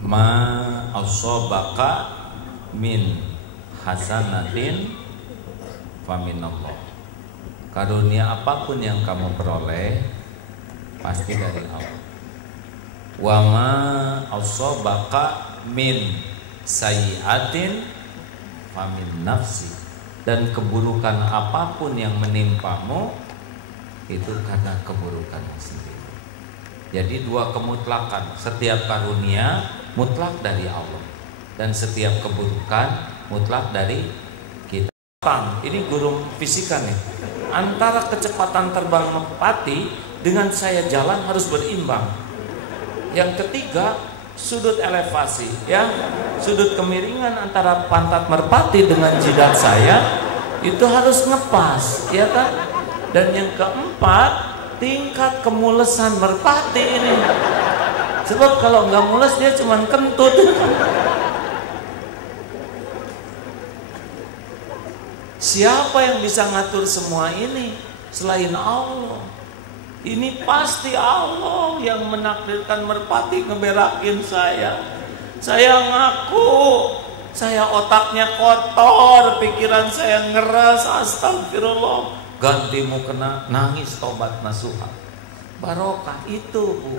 Ma asobaka min hasanatin faminallah. Karunia apapun yang kamu peroleh pasti dari Allah. Wa ma asobaka min sayyiatin famin nafsi. Dan keburukan apapun yang menimpamu itu karena keburukanmu sendiri. Jadi dua kemutlakan, setiap karunia mutlak dari Allah dan setiap keburukan mutlak dari kita. Ini guru fisika nih. Antara kecepatan terbang merpati dengan saya jalan harus berimbang. Yang ketiga, sudut elevasi, ya, sudut kemiringan antara pantat merpati dengan jidat saya itu harus ngepas, ya kan? Dan yang keempat, tingkat kemulesan merpati ini. Sebab kalau nggak mules dia cuma kentut. Siapa yang bisa ngatur semua ini selain Allah? Ini pasti Allah yang menakdirkan merpati ngeberakin saya. Saya ngaku, saya otaknya kotor, pikiran saya ngeras, astagfirullah. Gantimu kena nangis tobat nasuha. Barokah itu Bu.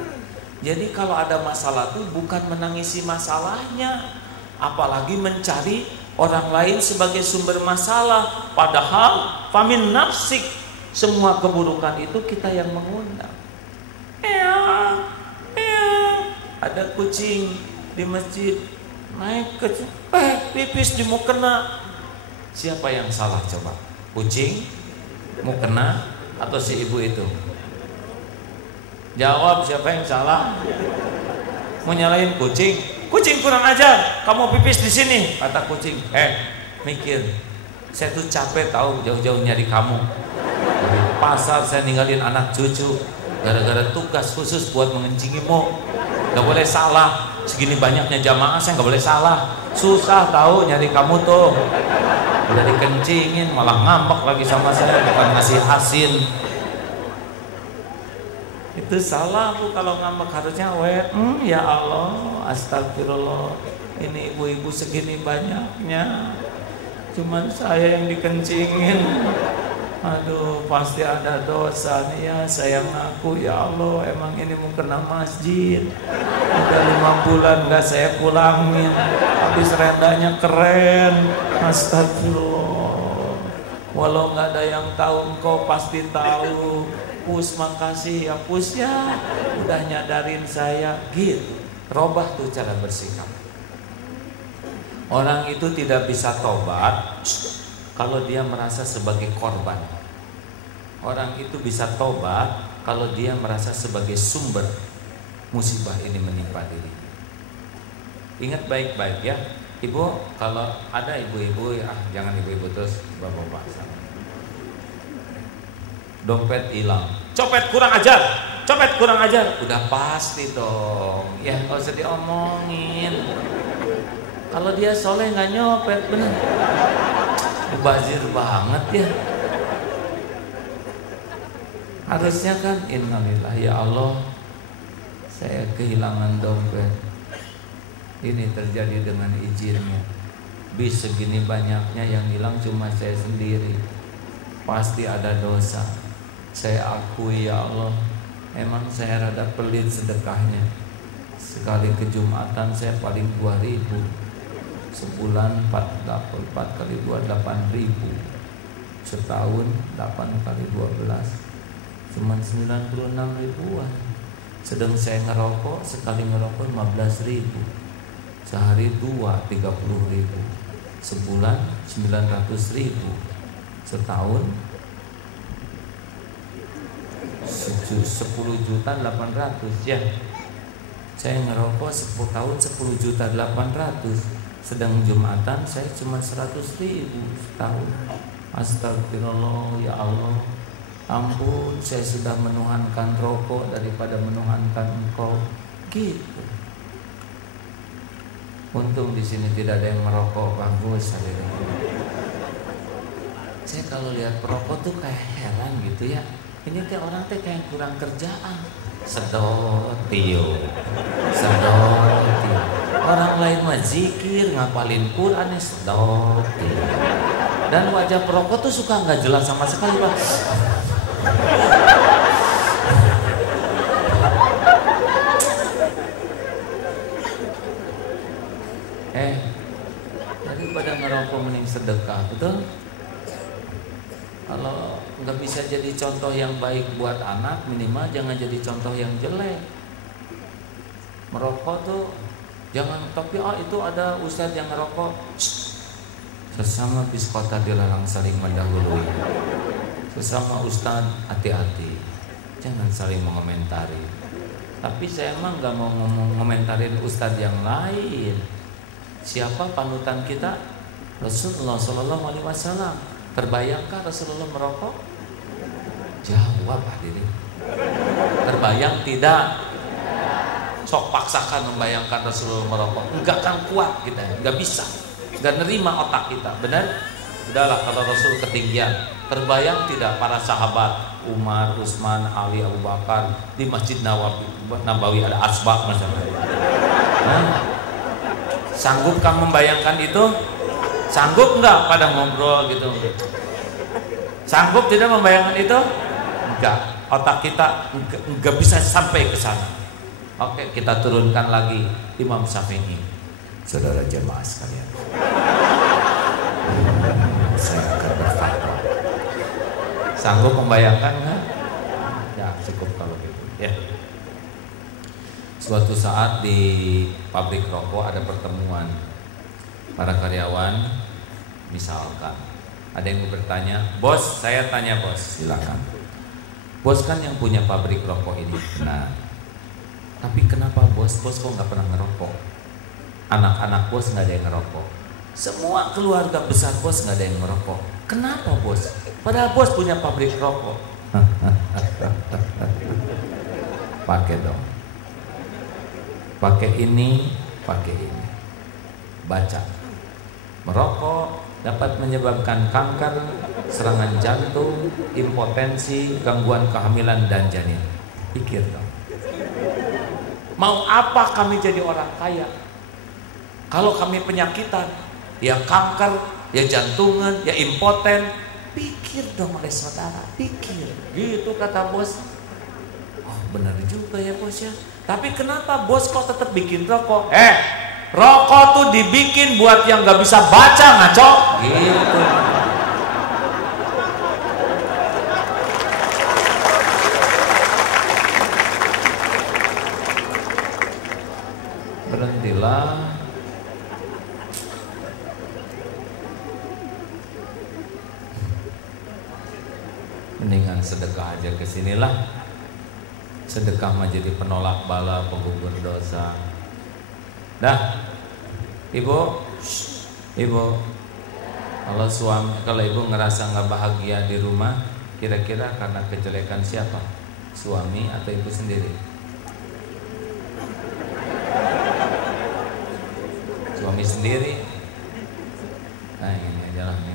Jadi kalau ada masalah tuh bukan menangisi masalahnya, apalagi mencari orang lain sebagai sumber masalah. Padahal famin nafsik, semua keburukan itu kita yang mengundang. Ada kucing di masjid, naik ke pipis di mukena. Siapa yang salah coba? Kucing, mukena, atau si ibu itu? Jawab, siapa yang salah? Mau nyalain kucing? Kucing kurang ajar, kamu pipis di sini, kata kucing. Mikir, saya tuh capek tahu jauh-jauh nyari kamu. Dari pasar saya ninggalin anak cucu gara-gara tugas khusus buat mengencingimu. Gak boleh salah, segini banyaknya jamaah saya gak boleh salah. Susah tahu nyari kamu tuh. Udah dikencingin malah ngambek lagi sama saya, bukan ngasih asin. Itu salah Bu kalau ngambek, harusnya ya Allah, astagfirullah. Ini ibu-ibu segini banyaknya, cuman saya yang dikencingin. Aduh, pasti ada dosa nih ya. Saya ngaku, ya Allah, emang ini mau kena masjid. Udah 5 bulan gak saya pulangin. Habis rendahnya keren. Astagfirullah. Walau gak ada yang tahu, engkau pasti tahu. Pus, makasih ya Pus ya, udah nyadarin saya. Gitu. Robah tuh cara bersikap. Orang itu tidak bisa tobat kalau dia merasa sebagai korban. Orang itu bisa tobat kalau dia merasa sebagai sumber musibah ini menimpa diri. Ingat baik-baik ya, Ibu, kalau ada ibu-ibu, jangan ibu-ibu terus, bapak-bapak. Dompet hilang, copet kurang ajar, copet kurang ajar. Udah pasti dong, ya nggak usah diomongin. Kalau dia soleh nggak nyopet, bener. Mubazir banget ya. Harusnya kan innalillah, ya Allah, saya kehilangan dompet. Ini terjadi dengan izinnya. Bis segini banyaknya, yang hilang cuma saya sendiri. Pasti ada dosa. Saya akui ya Allah, emang saya rada pelit sedekahnya. Sekali ke Jumatan saya paling 2.000. Sebulan 4 kali 2 8.000. Setahun 8 kali 12, cuman 96 ribuan. Sedang saya ngerokok, sekali ngerokok 15.000. Sehari 2 30.000. Sebulan 900.000. Setahun 10.800.000 ya. Saya ngerokok 10 tahun 10.800.000. Sedang Jumatan saya cuma 100.000 setahun. Astagfirullah ya Allah. Ampun, saya sudah menuhankan rokok daripada menuhankan Engkau. Gitu. Untung di sini tidak ada yang merokok, bagus. Saya kalau lihat perokok tuh kayak heran gitu ya. Ini teh orang teh kayak kurang kerjaan. Sedot tio. Orang lain mah zikir, ngapalin Quran, sedot tio. Dan wajah perokok tuh suka nggak jelas sama sekali, Pak. Daripada ngerokok mending sedekah, betul? Kalau nggak bisa jadi contoh yang baik buat anak, minimal jangan jadi contoh yang jelek. Merokok tuh jangan, tapi itu ada ustadz yang ngerokok. Sesama biskota dilarang saling mendahului. Sesama ustadz hati-hati, jangan saling mengomentari. Tapi saya emang nggak mau ngomentarin ustadz yang lain. Siapa panutan kita? Rasulullah Sallallahu Alaihi Wasallam. Terbayangkah Rasulullah merokok? Jawab hadirin. Terbayang tidak? Sok paksakan membayangkan Rasulullah merokok. Enggak kan kuat kita, enggak bisa. Enggak nerima otak kita, benar? Udahlah, kalau Rasul ketinggian. Terbayang tidak para sahabat Umar, Utsman, Ali, Abu Bakar di Masjid Nabawi ada asbak misalnya. Sanggup kamu membayangkan itu? Sanggup enggak pada ngobrol gitu? Sanggup tidak membayangkan itu? Enggak. Otak kita enggak bisa sampai ke sana. Oke, kita turunkan lagi Imam Syafi'i. Saudara jemaah sekalian, saya akan berfatwa. Sanggup membayangkan enggak? Ya, cukup kalau gitu ya. Suatu saat di pabrik rokok ada pertemuan para karyawan, misalkan ada yang bertanya, bos, saya tanya bos, silakan. Bos kan yang punya pabrik rokok ini, benar. Tapi kenapa bos kok nggak pernah ngerokok? Anak-anak bos nggak ada yang ngerokok. Semua keluarga besar bos nggak ada yang ngerokok. Kenapa bos? Padahal bos punya pabrik rokok. Pakai dong. Pakai ini. Baca. Merokok dapat menyebabkan kanker, serangan jantung, impotensi, gangguan kehamilan dan janin. Pikir dong. Mau apa kami jadi orang kaya? Kalau kami penyakitan, ya kanker, ya jantungan, ya impoten. Pikir dong oleh saudara, pikir. Gitu kata bos. Oh benar juga ya bos ya. Tapi kenapa bos kok tetap bikin rokok? Rokok tuh dibikin buat yang gak bisa baca, ngaco. Gitu. Berhentilah. Mendingan sedekah aja kesinilah. Sedekah mah jadi penolak bala, penggugur dosa. Dah, ibu, kalau ibu ngerasa nggak bahagia di rumah, kira-kira karena kejelekan siapa? Suami atau ibu sendiri? Suami sendiri. Nah ini adalah nih.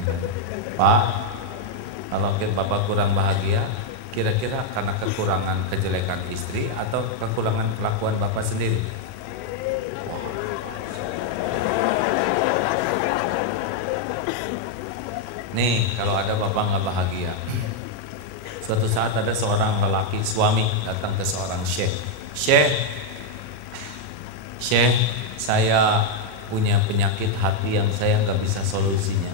Pak, kalau bapak kurang bahagia, kira-kira karena kekurangan kejelekan istri atau kekurangan kelakuan bapak sendiri? Nih, kalau ada bapak nggak bahagia, suatu saat ada seorang lelaki suami datang ke seorang syekh. Syekh, saya punya penyakit hati yang saya nggak bisa solusinya.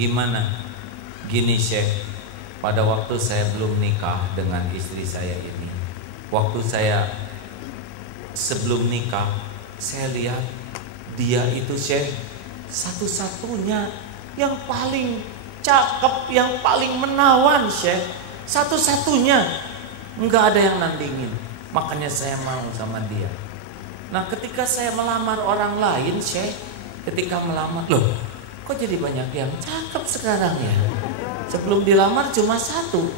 Gimana? Gini syekh, pada waktu saya belum nikah dengan istri saya ini, waktu saya sebelum nikah, saya lihat dia itu syekh satu-satunya yang paling cakep, yang paling menawan syekh, satu-satunya, nggak ada yang nandingin. Makanya saya mau sama dia. Nah ketika saya melamar orang lain syekh, ketika melamar, loh kok jadi banyak yang cakep sekarang ya? Sebelum dilamar cuma satu,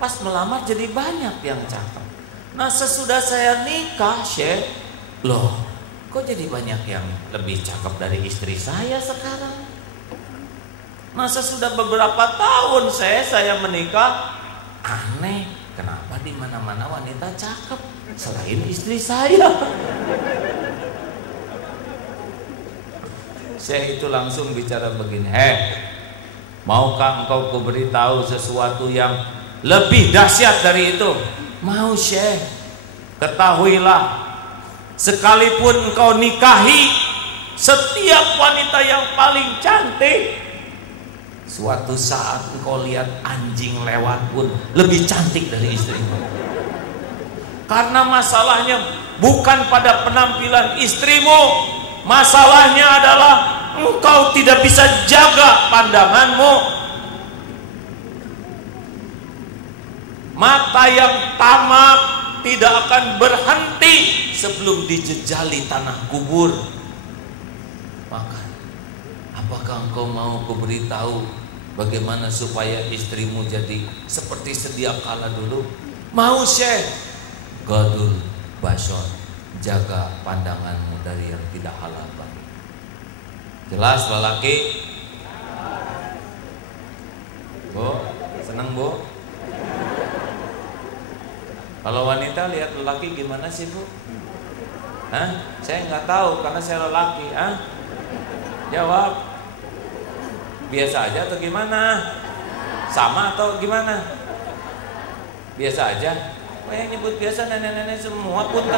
pas melamar jadi banyak yang cakep. Nah sesudah saya nikah syekh, loh kok jadi banyak yang lebih cakep dari istri saya sekarang? Masa sudah beberapa tahun saya menikah, aneh, kenapa di mana-mana wanita cakep selain istri saya? Saya itu langsung bicara begini, maukah engkau kuberitahu sesuatu yang lebih dahsyat dari itu? Mau syekh, ketahuilah, sekalipun engkau nikahi setiap wanita yang paling cantik, suatu saat engkau lihat anjing lewat pun lebih cantik dari istrimu. Karena masalahnya bukan pada penampilan istrimu, masalahnya adalah engkau tidak bisa jaga pandanganmu. Mata yang tamak tidak akan berhenti sebelum dijejali tanah kubur. Maka apakah engkau mau kuberitahu bagaimana supaya istrimu jadi seperti sedia kala dulu? Mau syekh? Gadul basyar, jaga pandanganmu dari yang tidak halal. Jelas lelaki? Bu, senang bu? Kalau wanita lihat lelaki gimana sih bu? Saya nggak tahu karena saya lelaki. Jawab. Biasa aja atau gimana? Sama atau gimana? Biasa aja. Yang nyebut biasa nenek-nenek semua punten.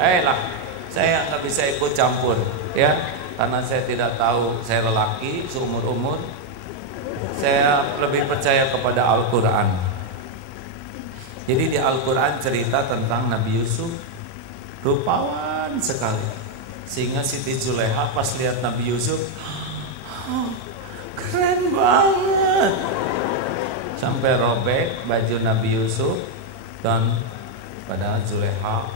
Lah, saya nggak bisa ikut campur, ya, karena saya tidak tahu. Saya lelaki seumur-umur. Saya lebih percaya kepada Al-Quran. Jadi di Al-Quran cerita tentang Nabi Yusuf, rupawan sekali, sehingga Siti Zulekha pas lihat Nabi Yusuf, keren banget, sampai robek baju Nabi Yusuf. Dan padahal Zulekha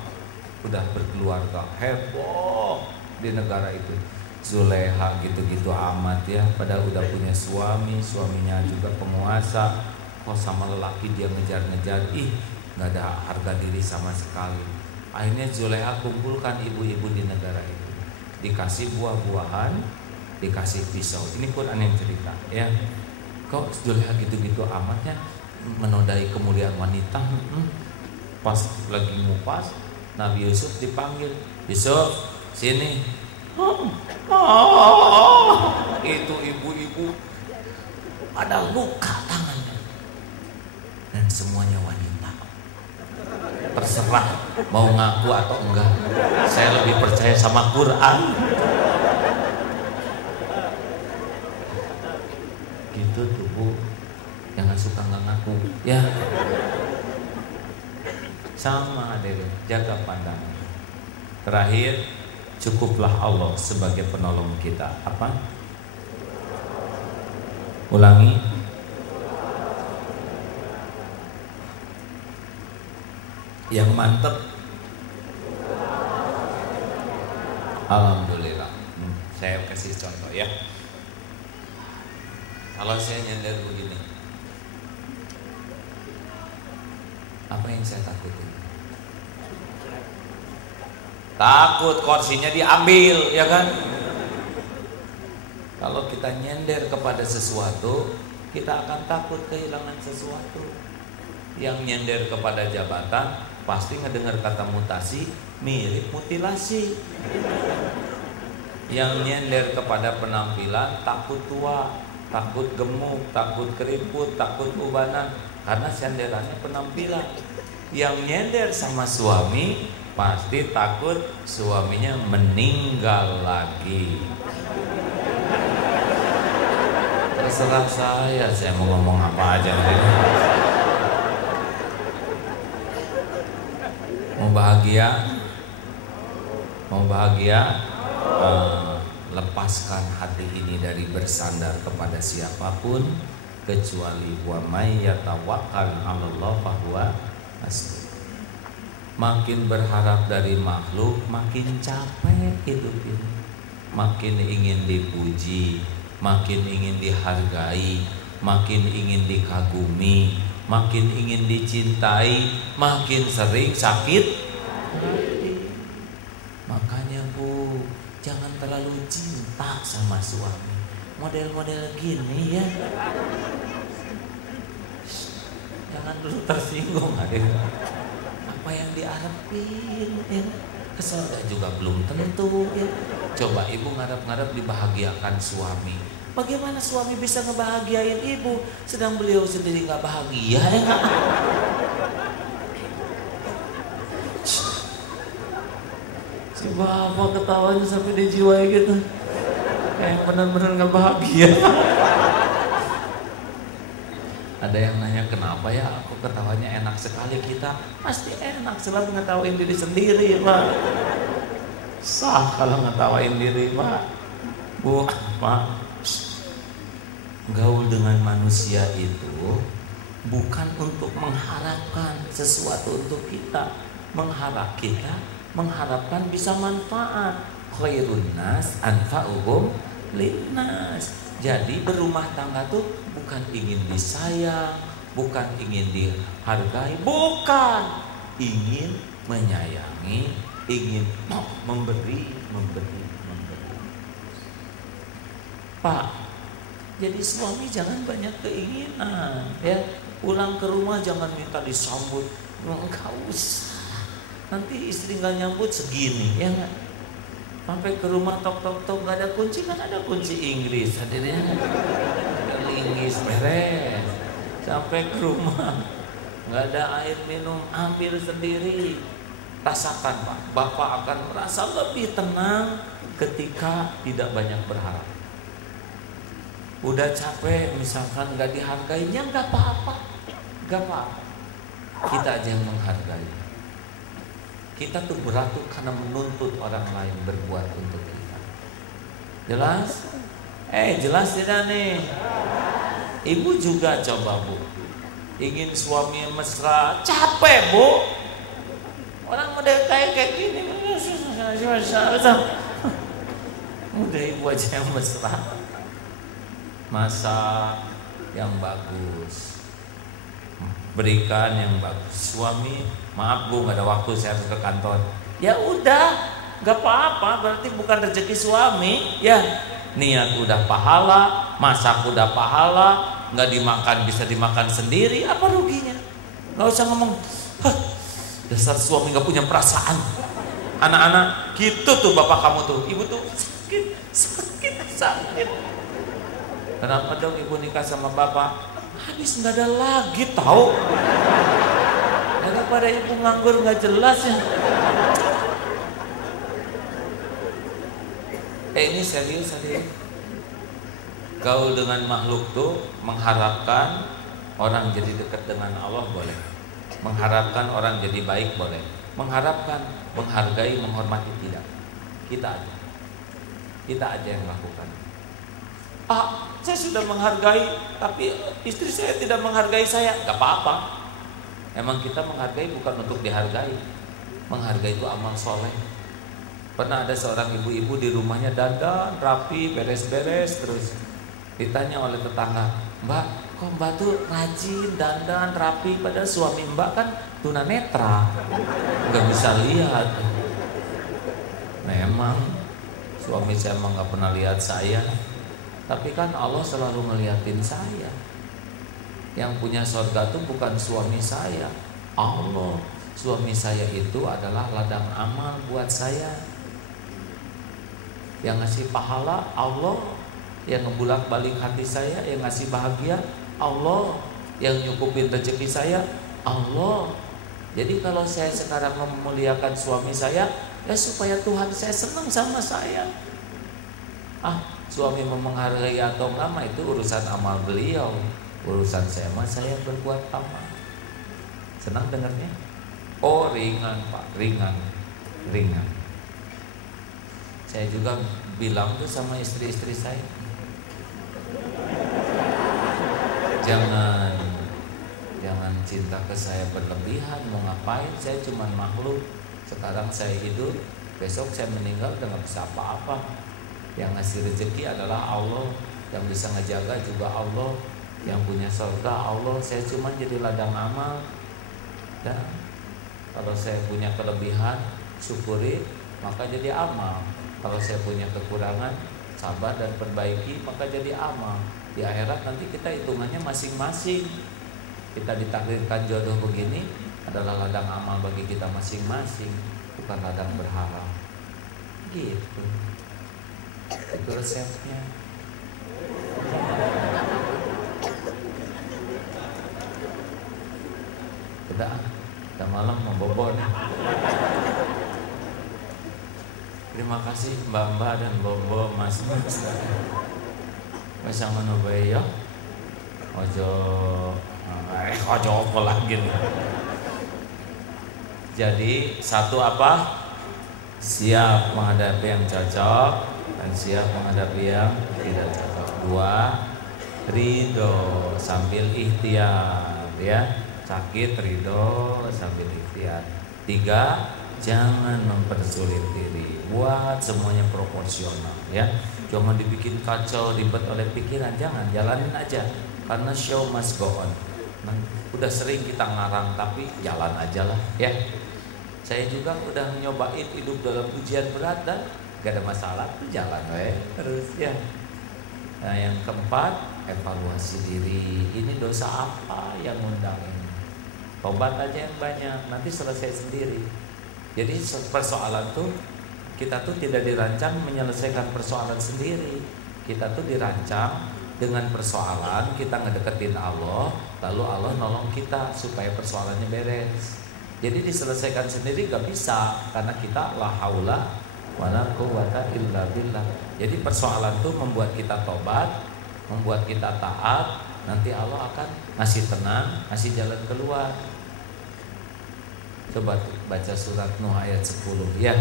udah berkeluarga, heboh di negara itu. Zulekha gitu-gitu amat ya, padahal udah punya suami, suaminya juga penguasa, kok sama lelaki dia ngejar-ngejar, nggak ada harga diri sama sekali. Akhirnya Zulekha kumpulkan ibu-ibu di negara itu, dikasih buah-buahan, dikasih pisau. Ini Quran yang cerita ya. Kok Zulekha gitu-gitu amatnya menodai kemuliaan wanita. Pas lagi ngupas, Nabi Yusuf dipanggil, Yusuf sini. Itu ibu-ibu ada luka tangannya, dan semuanya wanita. Terserah mau ngaku atau enggak, saya lebih percaya sama Quran. Gitu tuh Bu, jangan suka nggak ngaku ya. Sama deh, jaga pandangan. Terakhir, cukuplah Allah sebagai penolong kita. Apa? Ulangi. Yang mantep. Alhamdulillah. Saya kasih contoh ya. Kalau saya nyender begini, apa yang saya takutin? Takut kursinya diambil, ya kan? Kalau kita nyender kepada sesuatu, kita akan takut kehilangan sesuatu. Yang nyender kepada jabatan pasti ngedengar kata mutasi, mirip mutilasi. Yang nyender kepada penampilan takut tua, takut gemuk, takut keriput, takut ubanan, karena senderannya penampilan. Yang nyender sama suami pasti takut suaminya meninggal lagi. Terserah saya mau ngomong apa aja. Mau bahagia? Mau bahagia? Lepaskan hati ini dari bersandar kepada siapapun kecuali wa may yatawakkal 'alallah fahuwa hasbuh. Makin berharap dari makhluk, makin capek hidup ini. Makin ingin dipuji, makin ingin dihargai, makin ingin dikagumi, makin ingin dicintai, makin sering sakit hati. Makanya Bu, jangan terlalu cinta sama suami. Model-model gini ya, jangan dulu tersinggung adik. Apa yang diharapin ya, keselnya juga belum tentu ya. Coba ibu ngarep-ngarep dibahagiakan suami, bagaimana suami bisa ngebahagiain ibu sedang beliau sendiri nggak bahagia ya? Si bapak ketawanya sampai dijiwai gitu, kayak benar-benar nggak bahagia. Ada yang nanya kenapa ya aku ketawanya enak sekali. Kita pasti enak selalu ngetawain diri sendiri Pak. Sah kalau ngetawain diri Pak. Bu, Pak, gaul dengan manusia itu bukan untuk mengharapkan sesuatu untuk kita. Mengharapkan bisa manfaat. Khairun nas anfa'uhum linnas. Jadi berumah tangga tuh bukan ingin disayang, bukan ingin dihargai, bukan ingin menyayangi, ingin memberi. Pak, jadi suami jangan banyak keinginan ya. Pulang ke rumah jangan minta disambut, enggak usah. Nanti istri nggak nyambut segini ya nggak? Sampai ke rumah tok nggak ada kunci, kan ada kunci Inggris hadirnya, ada linggis beres. Sampai ke rumah nggak ada air minum, ambil sendiri. Rasakan Pak, Bapak akan merasa lebih tenang ketika tidak banyak berharap. Udah capek misalkan nggak dihargainya, nggak apa-apa. kita aja yang menghargai. Kita tuh berat tuh karena menuntut orang lain berbuat untuk kita. Jelas? Jelas tidak nih? Ibu juga coba Bu, ingin suami mesra, capek Bu. Orang udah kayak gini, udah ibu aja yang mesra. Masak yang bagus, berikan yang bagus. Suami, maaf Bu, nggak ada waktu, saya harus ke kantor. Ya udah, nggak apa-apa, berarti bukan rezeki suami. Ya, niat udah pahala, masak udah pahala, nggak dimakan bisa dimakan sendiri, apa ruginya? Nggak usah ngomong, dasar suami nggak punya perasaan. Anak-anak, gitu tuh bapak kamu tuh, ibu tuh sakit. Kenapa dong ibu nikah sama bapak? Habis nggak ada lagi tahu. Daripada ibu nganggur nggak jelas ya. Ini serius. Gaul dengan makhluk tuh mengharapkan orang jadi dekat dengan Allah boleh, mengharapkan orang jadi baik boleh, mengharapkan menghargai menghormati tidak. Kita aja yang lakukan. Saya sudah menghargai, tapi istri saya tidak menghargai saya. Gak apa-apa. Emang kita menghargai bukan untuk dihargai. Menghargai itu amal soleh. Pernah ada seorang ibu-ibu di rumahnya dandan, rapi, beres-beres terus. Ditanya oleh tetangga, Mbak, kok Mbak tuh rajin, dandan, rapi, padahal suami Mbak kan tunanetra, nggak bisa lihat. Memang suami saya emang nggak pernah lihat saya. Tapi kan Allah selalu ngeliatin saya. Yang punya surga itu bukan suami saya, Allah. Suami saya itu adalah ladang amal buat saya. Yang ngasih pahala Allah, yang ngebulak balik hati saya, yang ngasih bahagia Allah, yang nyukupin rezeki saya Allah. Jadi kalau saya sekarang memuliakan suami saya, ya supaya Tuhan saya senang sama saya. Suami menghargai atau enggak mah itu urusan amal beliau. Urusan saya mah saya berbuat amal. Senang dengarnya? Oh ringan Pak, ringan. Saya juga bilang tuh sama istri-istri saya, jangan cinta ke saya berlebihan. Mau ngapain? Saya cuma makhluk. Sekarang saya hidup, besok saya meninggal udah nggak bisa apa-apa. Yang ngasih rezeki adalah Allah, yang bisa ngejaga juga Allah, yang punya surga Allah. Saya cuma jadi ladang amal. Dan kalau saya punya kelebihan, syukuri, maka jadi amal. Kalau saya punya kekurangan, sabar dan perbaiki, maka jadi amal. Di akhirat nanti kita hitungannya masing-masing. Kita ditakdirkan jodoh begini adalah ladang amal bagi kita masing-masing, bukan ladang berharap. Gitu. Itu resepnya. Udah malam mau bobon. Terima kasih mbak-mbak dan bobo, mas-mas. Masang menobay ya. Ojo apa lagi nih. Jadi satu apa? Siap menghadapi yang cocok dan siap menghadapi yang tidak cocok. Dua, ridho sambil ikhtiar ya. Sakit ridho sambil ikhtiar. Tiga, jangan mempersulit diri. Buat semuanya proporsional ya. Jangan dibikin kacau ribet oleh pikiran. Jangan, jalanin aja. Karena show must go on. Udah sering kita ngarang, tapi jalan aja lah ya. Saya juga udah nyobain hidup dalam ujian berat dan gak ada masalah, jalan terus ya. Nah yang keempat, evaluasi diri. Ini dosa apa yang ngundang ini? Tobat aja yang banyak, nanti selesai sendiri. Jadi persoalan tuh, kita tuh tidak dirancang menyelesaikan persoalan sendiri. Kita tuh dirancang dengan persoalan, kita ngedeketin Allah, lalu Allah nolong kita supaya persoalannya beres. Jadi diselesaikan sendiri gak bisa, karena kita la haula wala quwwata illa billah. Jadi persoalan tuh membuat kita tobat, membuat kita taat. Nanti Allah akan ngasih tenang, ngasih jalan keluar. Coba baca surat Nuh ayat 10 ya.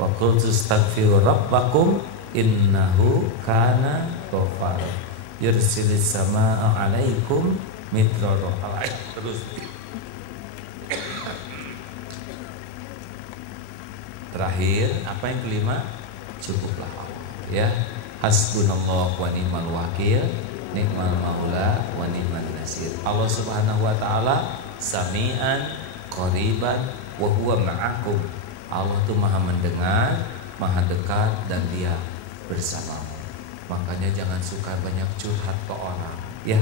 Wa qul tastaghfiru rabbakum innahu kana ghaffara yursilis samaa 'alaikum midrara. Terus terakhir apa yang kelima? Cukuplah Allah ya. Hasbunallah wa ni'mal wakil, ni'mal maula wa ni'man nasir. Allah Subhanahu wa taala sami'an qariban wa huwa ma'akum. Allah tuh maha mendengar, maha dekat, dan dia bersamamu. Makanya jangan suka banyak curhat ke orang ya.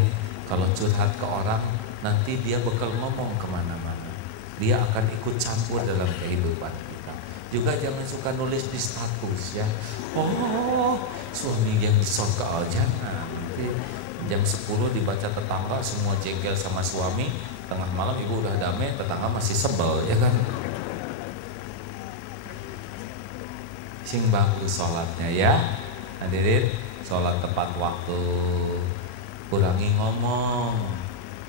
Kalau curhat ke orang, nanti dia bakal ngomong kemana-mana. Dia akan ikut campur dalam kehidupan kita. Juga jangan suka nulis di status ya. Oh, suami yang di surga, jangan. Nanti jam 10 dibaca tetangga semua jengkel sama suami, tengah malam ibu udah damai, tetangga masih sebel ya kan. Sing bagus sholatnya ya. Hadirin, sholat tepat waktu, kurangi ngomong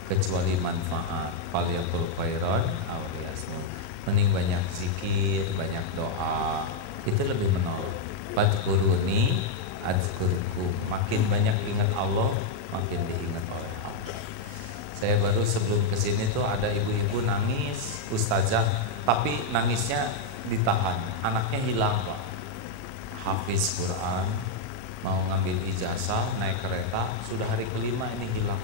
kecuali manfaat. Falyaqul khairan aw liyasmut. Mending banyak zikir, banyak doa, itu lebih menolong. Fadhkuruni adzkurkum. Makin banyak ingat Allah, makin diingat oleh Allah. Saya baru sebelum kesini tuh ada ibu-ibu nangis, ustazah, tapi nangisnya ditahan. Anaknya hilang Pak. Hafiz Quran, mau ngambil ijazah, naik kereta, sudah hari kelima ini hilang.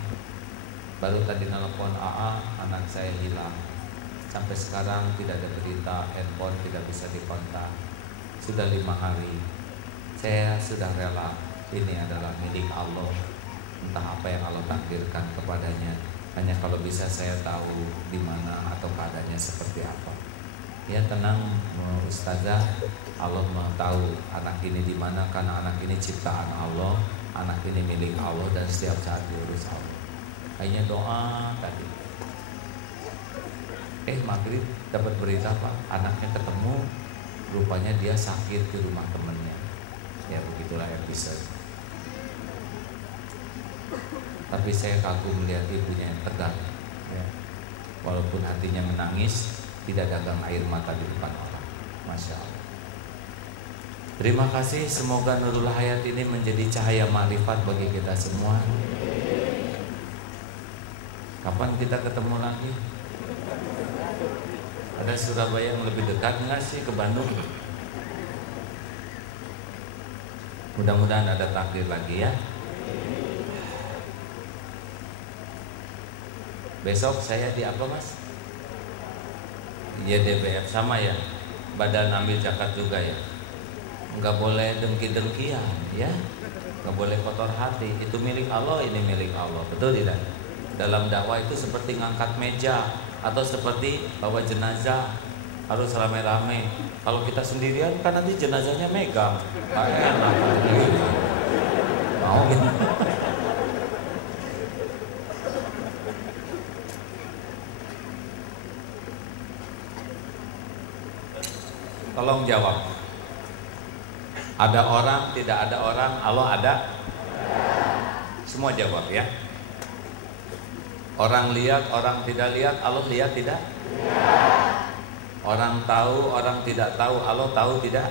Baru tadi nelpon AA, anak saya hilang. Sampai sekarang tidak ada berita, handphone tidak bisa dikontak. Sudah 5 hari. Saya sudah rela, ini adalah milik Allah. Entah apa yang Allah takdirkan kepadanya. Hanya kalau bisa saya tahu di mana atau keadaannya seperti apa. Ya tenang ustazah, Allah mau tahu anak ini di mana, karena anak ini ciptaan Allah, anak ini milik Allah dan setiap saat diurus Allah. Hanya doa tadi. Maghrib dapat berita Pak, anaknya ketemu, rupanya dia sakit di rumah temennya. Ya begitulah episode. Tapi saya kagum melihat ibunya yang tegar ya. Walaupun hatinya menangis, tidak dagang air mata di depan orang. Masya Allah. Terima kasih, semoga Nurul Hayat ini menjadi cahaya makrifat bagi kita semua. Kapan kita ketemu lagi? Ada Surabaya yang lebih dekat nggak sih ke Bandung? Mudah-mudahan ada takdir lagi ya. Besok saya di apa Mas? YDBF sama ya, badan ambil zakat juga ya. Nggak boleh dengki-dengkian ya, nggak boleh kotor hati. Itu milik Allah, ini milik Allah, betul tidak? Dalam dakwah itu seperti ngangkat meja atau seperti bawa jenazah, harus rame-rame. Kalau kita sendirian kan nanti jenazahnya megang, enak. Mau gitu. Tolong jawab. Ada orang, tidak ada orang, Allah ada? Semua jawab ya. Orang lihat, orang tidak lihat, Allah lihat tidak? Orang tahu, orang tidak tahu, Allah tahu tidak?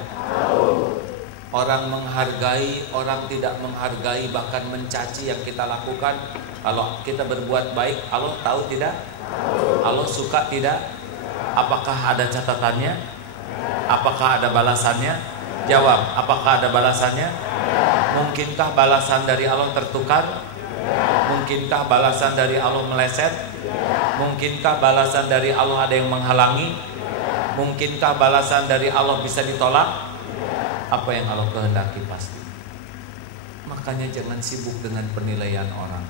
Orang menghargai, orang tidak menghargai, bahkan mencaci yang kita lakukan. Kalau kita berbuat baik, Allah tahu tidak? Allah suka tidak? Apakah ada catatannya? Apakah ada balasannya? Jawab, apakah ada balasannya? Mungkinkah balasan dari Allah tertukar? Mungkinkah balasan dari Allah meleset? Mungkinkah balasan dari Allah ada yang menghalangi? Mungkinkah balasan dari Allah bisa ditolak? Apa yang Allah kehendaki pasti. Makanya jangan sibuk dengan penilaian orang.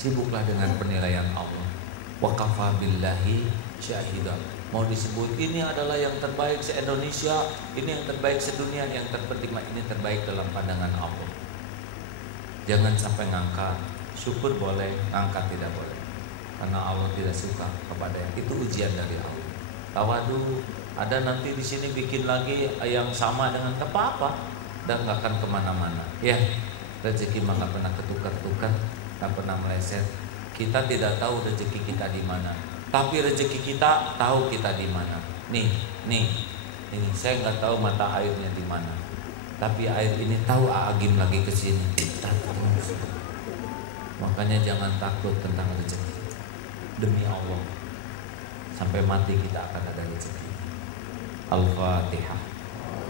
Sibuklah dengan penilaian Allah. Wa kafa billahi syahidan. Mau disebut ini adalah yang terbaik se-Indonesia, ini yang terbaik sedunia, yang terpenting ini terbaik dalam pandangan Allah. Jangan sampai ngangkat. Syukur boleh, ngangkat tidak boleh. Karena Allah tidak suka kepada itu ujian dari Allah. Tawadu, ada nanti di sini bikin lagi yang sama dengan apa-apa dan nggak akan kemana-mana. Ya, rezeki mah nggak pernah ketukar-tukar, nggak pernah meleset. Kita tidak tahu rezeki kita di mana. Tapi rezeki kita tahu kita di mana. Nih, ini saya nggak tahu mata airnya di mana. Tapi air ini tahu Agim lagi ke sini. Kita terus. Makanya jangan takut tentang rezeki. Demi Allah, sampai mati kita akan ada rezeki. Al-Fatihah.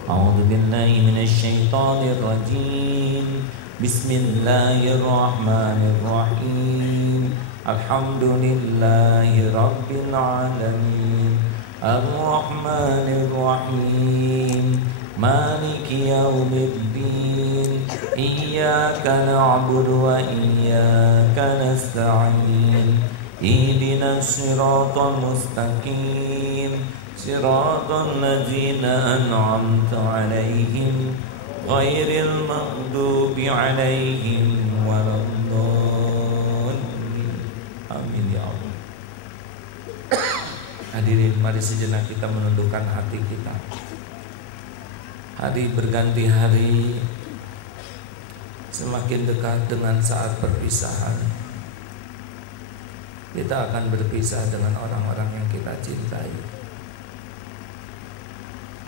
A'udzu billahi minasyaitonir rajim. Bismillahirrahmanirrahim. Alhamdulillahi rabbil alamin. Ar-Rahmanir Rahim. Maliki yaumiddin. Iyyaka na'budu wa iyyaka nasta'in. Ihdinas siratal mustaqim. Siratal ladzina an'amta 'alaihim ghairil maghdubi 'alaihim waladdallin. Amin ya Allah. Hadirin, mari sejenak kita menundukkan hati kita. Hari berganti hari, semakin dekat dengan saat perpisahan. Kita akan berpisah dengan orang-orang yang kita cintai.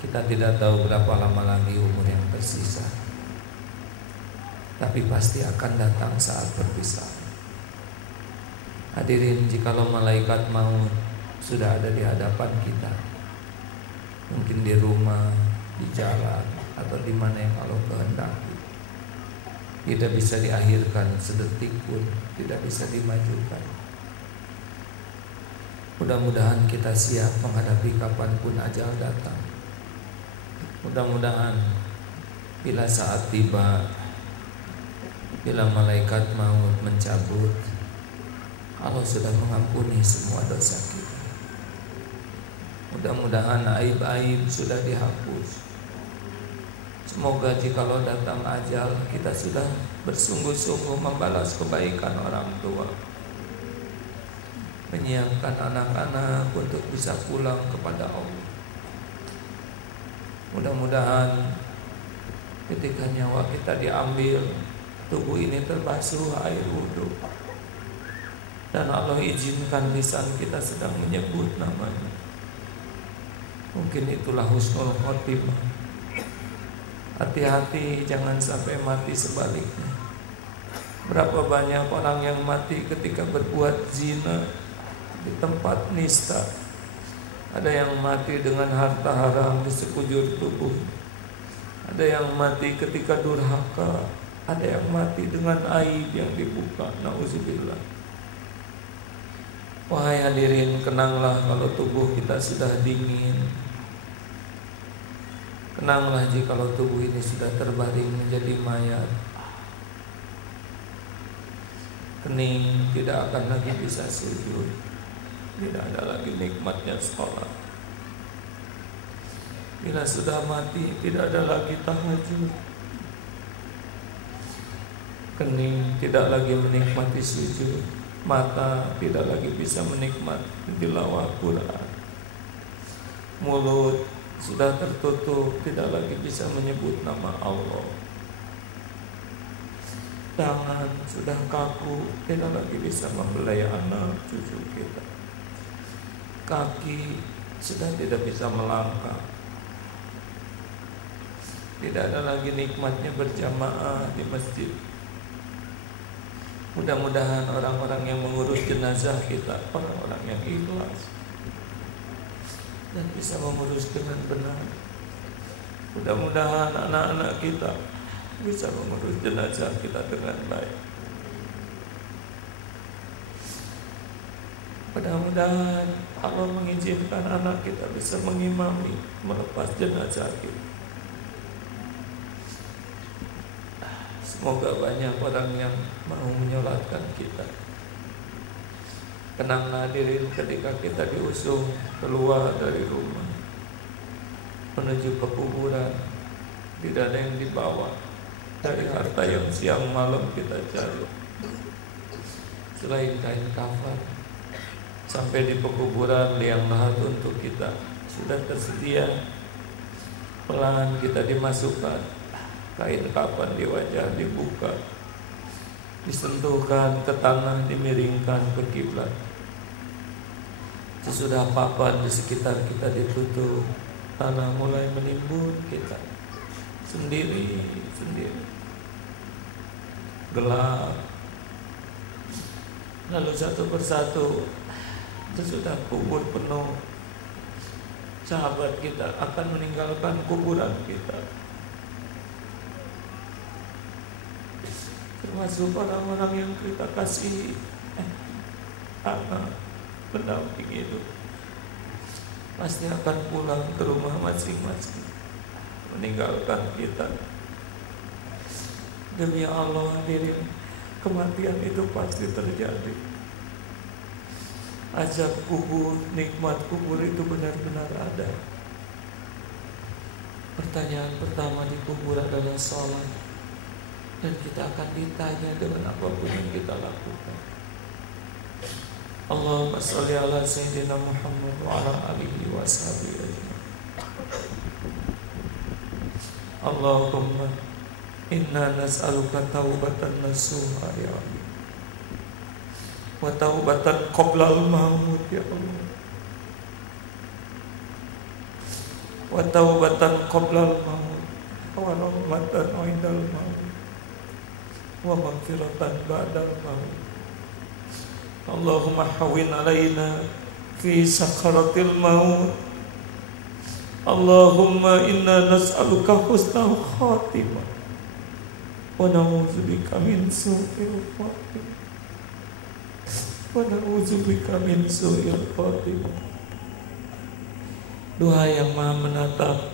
Kita tidak tahu berapa lama lagi umur yang tersisa, tapi pasti akan datang saat perpisahan. Hadirin, jikalau malaikat maut sudah ada di hadapan kita, mungkin di rumah, di jalan, atau di mana yang Allah kehendaki, tidak bisa diakhirkan sedetik pun, tidak bisa dimajukan. Mudah-mudahan kita siap menghadapi kapanpun ajal datang. Mudah-mudahan bila saat tiba, bila malaikat maut mencabut, Allah sudah mengampuni semua dosa kita. Mudah-mudahan aib-aib sudah dihapus. Semoga jikalau datang ajal, kita sudah bersungguh-sungguh membalas kebaikan orang tua, menyiapkan anak-anak untuk bisa pulang kepada Allah. Mudah-mudahan ketika nyawa kita diambil, tubuh ini terbasuh air wudhu, dan Allah izinkan lisan kita sedang menyebut namanya. Mungkin itulah husnul khotimah. Hati-hati jangan sampai mati sebaliknya. Berapa banyak orang yang mati ketika berbuat zina di tempat nista. Ada yang mati dengan harta haram di sekujur tubuh. Ada yang mati ketika durhaka. Ada yang mati dengan aib yang dibuka. Nauzubillah. Wahai hadirin, kenanglah kalau tubuh kita sudah dingin. Kenanglah jikalau tubuh ini sudah terbaring menjadi mayat. Kening, tidak akan lagi bisa sujud. Tidak ada lagi nikmatnya sholat. Bila sudah mati, tidak ada lagi tahajud. Kening, tidak lagi menikmati sujud. Mata tidak lagi bisa menikmati tilawah Quran. Mulut sudah tertutup, tidak lagi bisa menyebut nama Allah. Tangan sudah kaku, tidak lagi bisa membelai anak cucu kita. Kaki sudah tidak bisa melangkah. Tidak ada lagi nikmatnya berjamaah di masjid. Mudah-mudahan orang-orang yang mengurus jenazah kita, orang-orang yang ikhlas dan bisa mengurus dengan benar. Mudah-mudahan anak-anak kita bisa mengurus jenazah kita dengan baik. Mudah-mudahan Allah mengizinkan anak kita bisa mengimami, melepas jenazah kita. Semoga banyak orang yang mau menyolatkan kita. Kenanglah hadirin ketika kita diusung keluar dari rumah menuju ke kuburan, tidak ada yang dibawa dari harta yang siang malam kita cari selain kain kafan. Sampai di pekuburan liang lahat untuk kita sudah tersedia. Pelan kita dimasukkan, kain kafan di wajah dibuka, disentuhkan ke tanah, dimiringkan ke kiblat. Sesudah papan di sekitar kita ditutup, tanah mulai menimbun kita sendiri, gelap. Lalu satu persatu sesudah kubur penuh, sahabat kita akan meninggalkan kuburan kita, termasuk orang-orang yang kita kasih, anak pendamping itu pasti akan pulang ke rumah masing-masing, meninggalkan kita. Demi Allah hadirin, kematian itu pasti terjadi. Azab kubur, nikmat kubur itu benar-benar ada. Pertanyaan pertama di kubur adalah sholat, dan kita akan ditanya dengan apapun yang kita lakukan. Allahumma sholli ala Sayyidina Muhammad wa ala alihi wa sahbihi ajma'in. Allahumma inna nas'aluka taubatan nasuha ya Allah, wa taubatan qabla al-maut ya Allah, wa taubatan qabla al-maut, wa rahmatan 'indal maut, wa maghfiratan ba'dal maut. Allahumma hawwin 'alaina fi sakaratil maut. Allahumma inna nas'aluka husnal khatimah wa na'udzubika min su'il khatimah. Wa na'udzubika min su'il khatimah. Doa yang Maha menatap,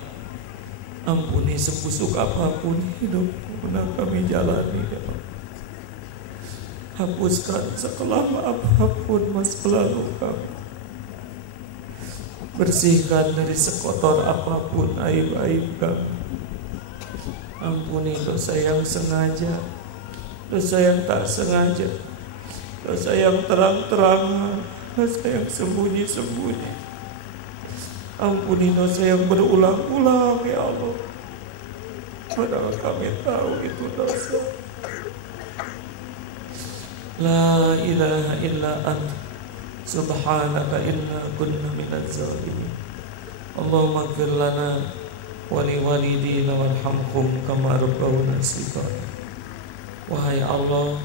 ampuni sebusuk apapun hidup pernah kami jalani ya Allah. Hapuskan sekelam apapun masa lalu kami. Bersihkan dari sekotor apapun aib-aib kami. Ampuni dosa yang sengaja, dosa yang tak sengaja, dosa yang terang-terangan, dosa yang sembunyi-sembunyi. Ampuni dosa yang berulang-ulang ya Allah, padahal kami tahu itu dosa. La ilaha illa anta subhanaka inna kunna minaz zalimin. Allahumma ighfir lana wa li walidina warhamhum kama rabbawna shighara. Wahai Allah,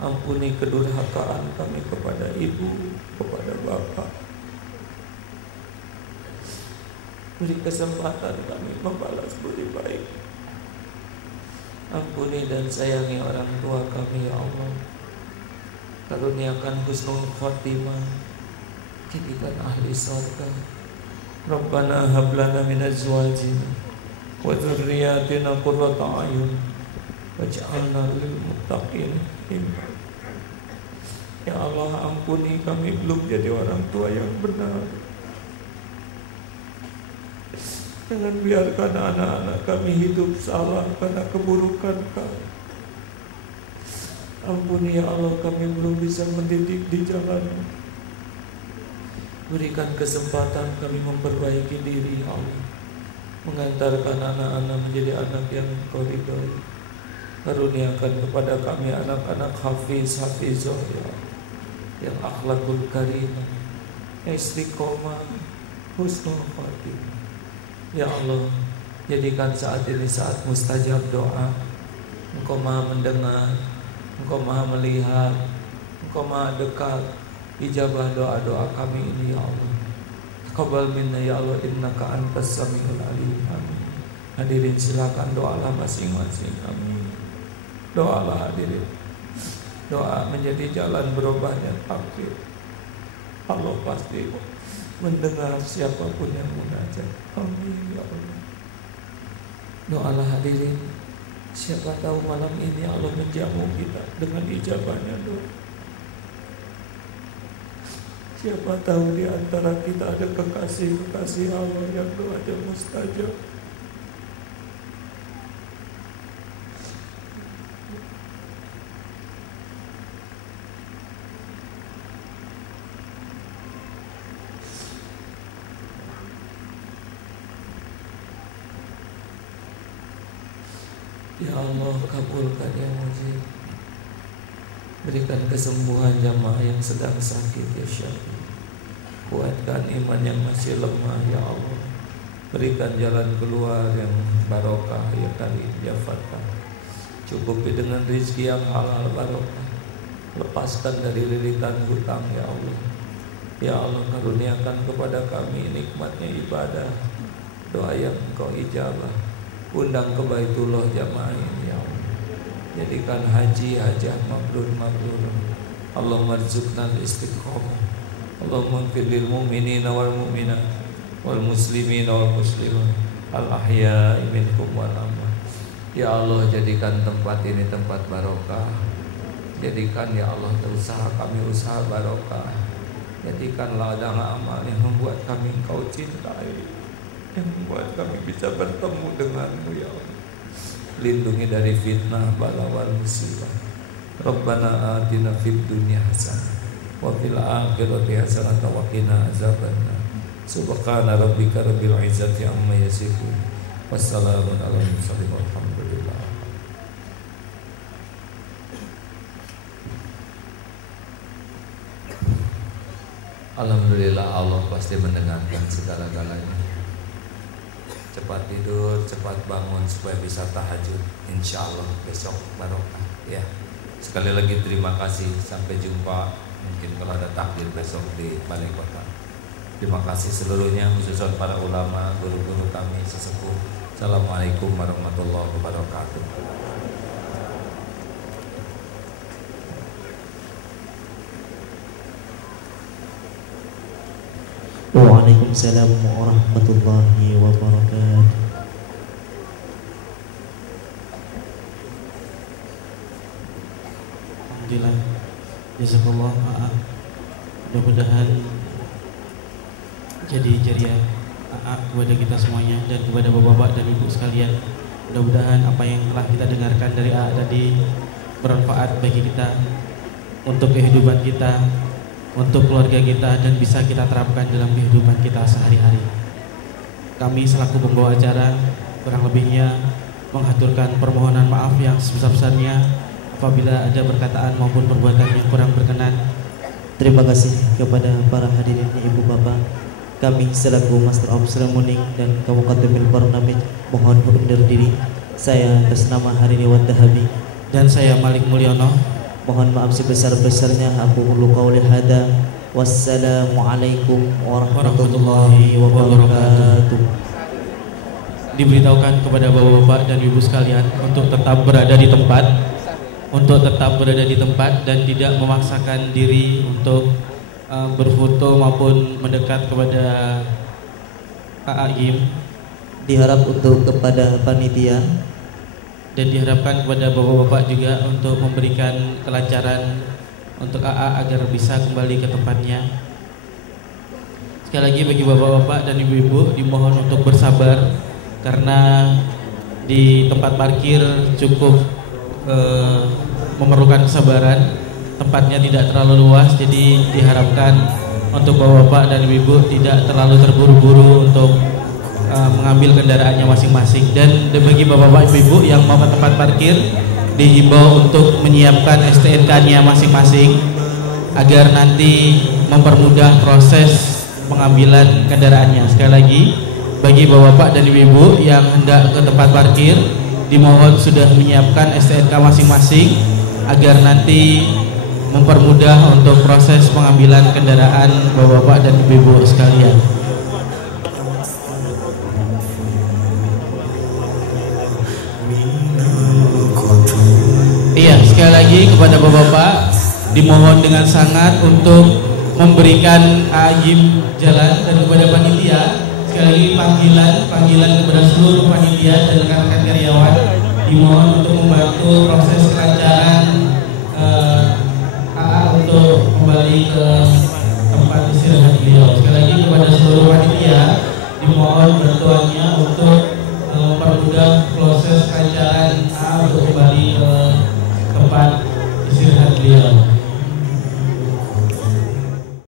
ampuni kedurhakaan kami kepada ibu, kepada bapak. Beri kesempatan kami membalas budi baik. Ampuni dan sayangi orang tua kami ya Allah. Karuniakan husnul khotimah, jadikan ahli surga. Rabbana hab lana min azwajina wa dzurriyyatina qurrata a'yun waj'alna lil muttaqina imama. Ya Allah, ampuni kami belum jadi orang tua yang benar. Jangan biarkan anak-anak kami hidup salah karena keburukan kami. Ampuni ya Allah, kami belum bisa mendidik di jalan. Berikan kesempatan kami memperbaiki diri ya Allah, mengantarkan anak-anak menjadi anak yang Engkau ridhoi. Karuniakan kepada kami anak-anak hafizah ya Allah, yang akhlakul karimah, yang istiqomah, husnul khatimah. Ya Allah, jadikan saat ini saat mustajab doa. Engkau Maha mendengar, Engkau Maha melihat, Engkau Maha dekat. Ijabah doa-doa kami ini ya Allah. Taqabbal minna ya Allah, innaka antas samiul alim. Amin. Hadirin silakan doalah masing-masing. Amin. Doalah hadirin. Doa menjadi jalan berubahnya takdir. Allah pasti mendengar siapapun yang munajat. Amin ya Allah. Doalah hadirin. Siapa tahu malam ini Allah menjamu kita dengan ijabahnya doa. Siapa tahu di antara kita ada kekasih-kekasih Allah yang doanya mustajab. Ya Allah, kabulkan ya Mujib. Berikan kesembuhan jamaah yang sedang sakit ya Syafi'i. kuatkan iman yang masih lemah ya Allah. Berikan jalan keluar yang barokah ya Karim ya Fatah. Cukupi dengan rezeki yang halal barokah. Lepaskan dari lilitan hutang ya Allah. Ya Allah, karuniakan kepada kami nikmatnya ibadah, doa yang Engkau ijabah. Undang ke Baitullah jamaah ya Allah. Jadikan haji hajah mabrur. Allahumma rzuqna al-istiqamah. Allahumma ighfir lil mu'minina wal mu'minat wal muslimina wal muslimat al ahya'i minkum wal amwat. Ya Allah, jadikan tempat ini tempat barokah. Jadikan ya Allah usaha kami usaha barokah. Jadikan ladang amal yang membuat kami Engkau cintai, yang membuat kami bisa bertemu denganmu ya Allah. Lindungi dari fitnah, bala wal musibah. Rabbana atina fid dunya hasanah wa fil akhirati hasanah wa qina azabannar. Subhana rabbika rabbil izzati amma yasifun. Wassalamun ala mursalin walhamdulillah. Alhamdulillah, Allah pasti mendengarkan segala-galanya. Cepat tidur, cepat bangun supaya bisa tahajud. Insya Allah besok barokah ya. Sekali lagi terima kasih. Sampai jumpa mungkin kalau ada takdir besok di Balai Kota. Terima kasih seluruhnya, khususnya para ulama, guru-guru kami sesepuh. Assalamualaikum warahmatullahi wabarakatuh. Waalaikumsalam warahmatullahi wabarakatuh. Alhamdulillah, jazakallah. Mudah-mudahan jadi jariah kepada kita semuanya dan kepada bapak-bapak dan ibu sekalian. Mudah-mudahan apa yang telah kita dengarkan dari tadi bermanfaat bagi kita, untuk kehidupan kita, untuk keluarga kita, dan bisa kita terapkan dalam kehidupan kita sehari-hari. Kami selaku pembawa acara kurang lebihnya menghaturkan permohonan maaf yang sebesar-besarnya apabila ada perkataan maupun perbuatan yang kurang berkenan. Terima kasih kepada para hadirin ibu bapak. Kami selaku Master of Ceremony dan kamu Katumil Barnamij mohon undur diri. Saya atas nama Harini Wadahabi dan saya Malik Mulyono mohon maaf sebesar-besarnya. Aku ulu qauli hada. Wassalamualaikum warahmatullahi wabarakatuh. Diberitahukan kepada bapak-bapak dan ibu sekalian untuk tetap berada di tempat, dan tidak memaksakan diri untuk berfoto maupun mendekat kepada AAIM. Diharap untuk kepada panitia dan diharapkan kepada bapak-bapak juga untuk memberikan kelancaran untuk AA agar bisa kembali ke tempatnya. Sekali lagi bagi bapak-bapak dan ibu-ibu dimohon untuk bersabar karena di tempat parkir cukup memerlukan kesabaran. Tempatnya tidak terlalu luas, jadi diharapkan untuk bapak-bapak dan ibu tidak terlalu terburu-buru untuk mengambil kendaraannya masing-masing. Dan bagi bapak-bapak ibu yang mau ke tempat parkir dihimbau untuk menyiapkan STNK-nya masing-masing agar nanti mempermudah proses pengambilan kendaraannya. Sekali lagi bagi bapak-bapak dan ibu yang hendak ke tempat parkir dimohon sudah menyiapkan STNK masing-masing agar nanti mempermudah untuk proses pengambilan kendaraan bapak-bapak dan ibu-ibu sekalian. Iya, sekali lagi kepada bapak-bapak dimohon dengan sangat untuk memberikan AAIM jalan, dan kepada panitia sekali lagi panggilan kepada seluruh panitia dan rekan-rekan karyawan dimohon untuk membantu proses kelancaran untuk kembali ke tempat istirahat beliau. Sekali lagi kepada seluruh panitia dimohon bantuannya untuk mempermudah proses kelancaran untuk kembali ke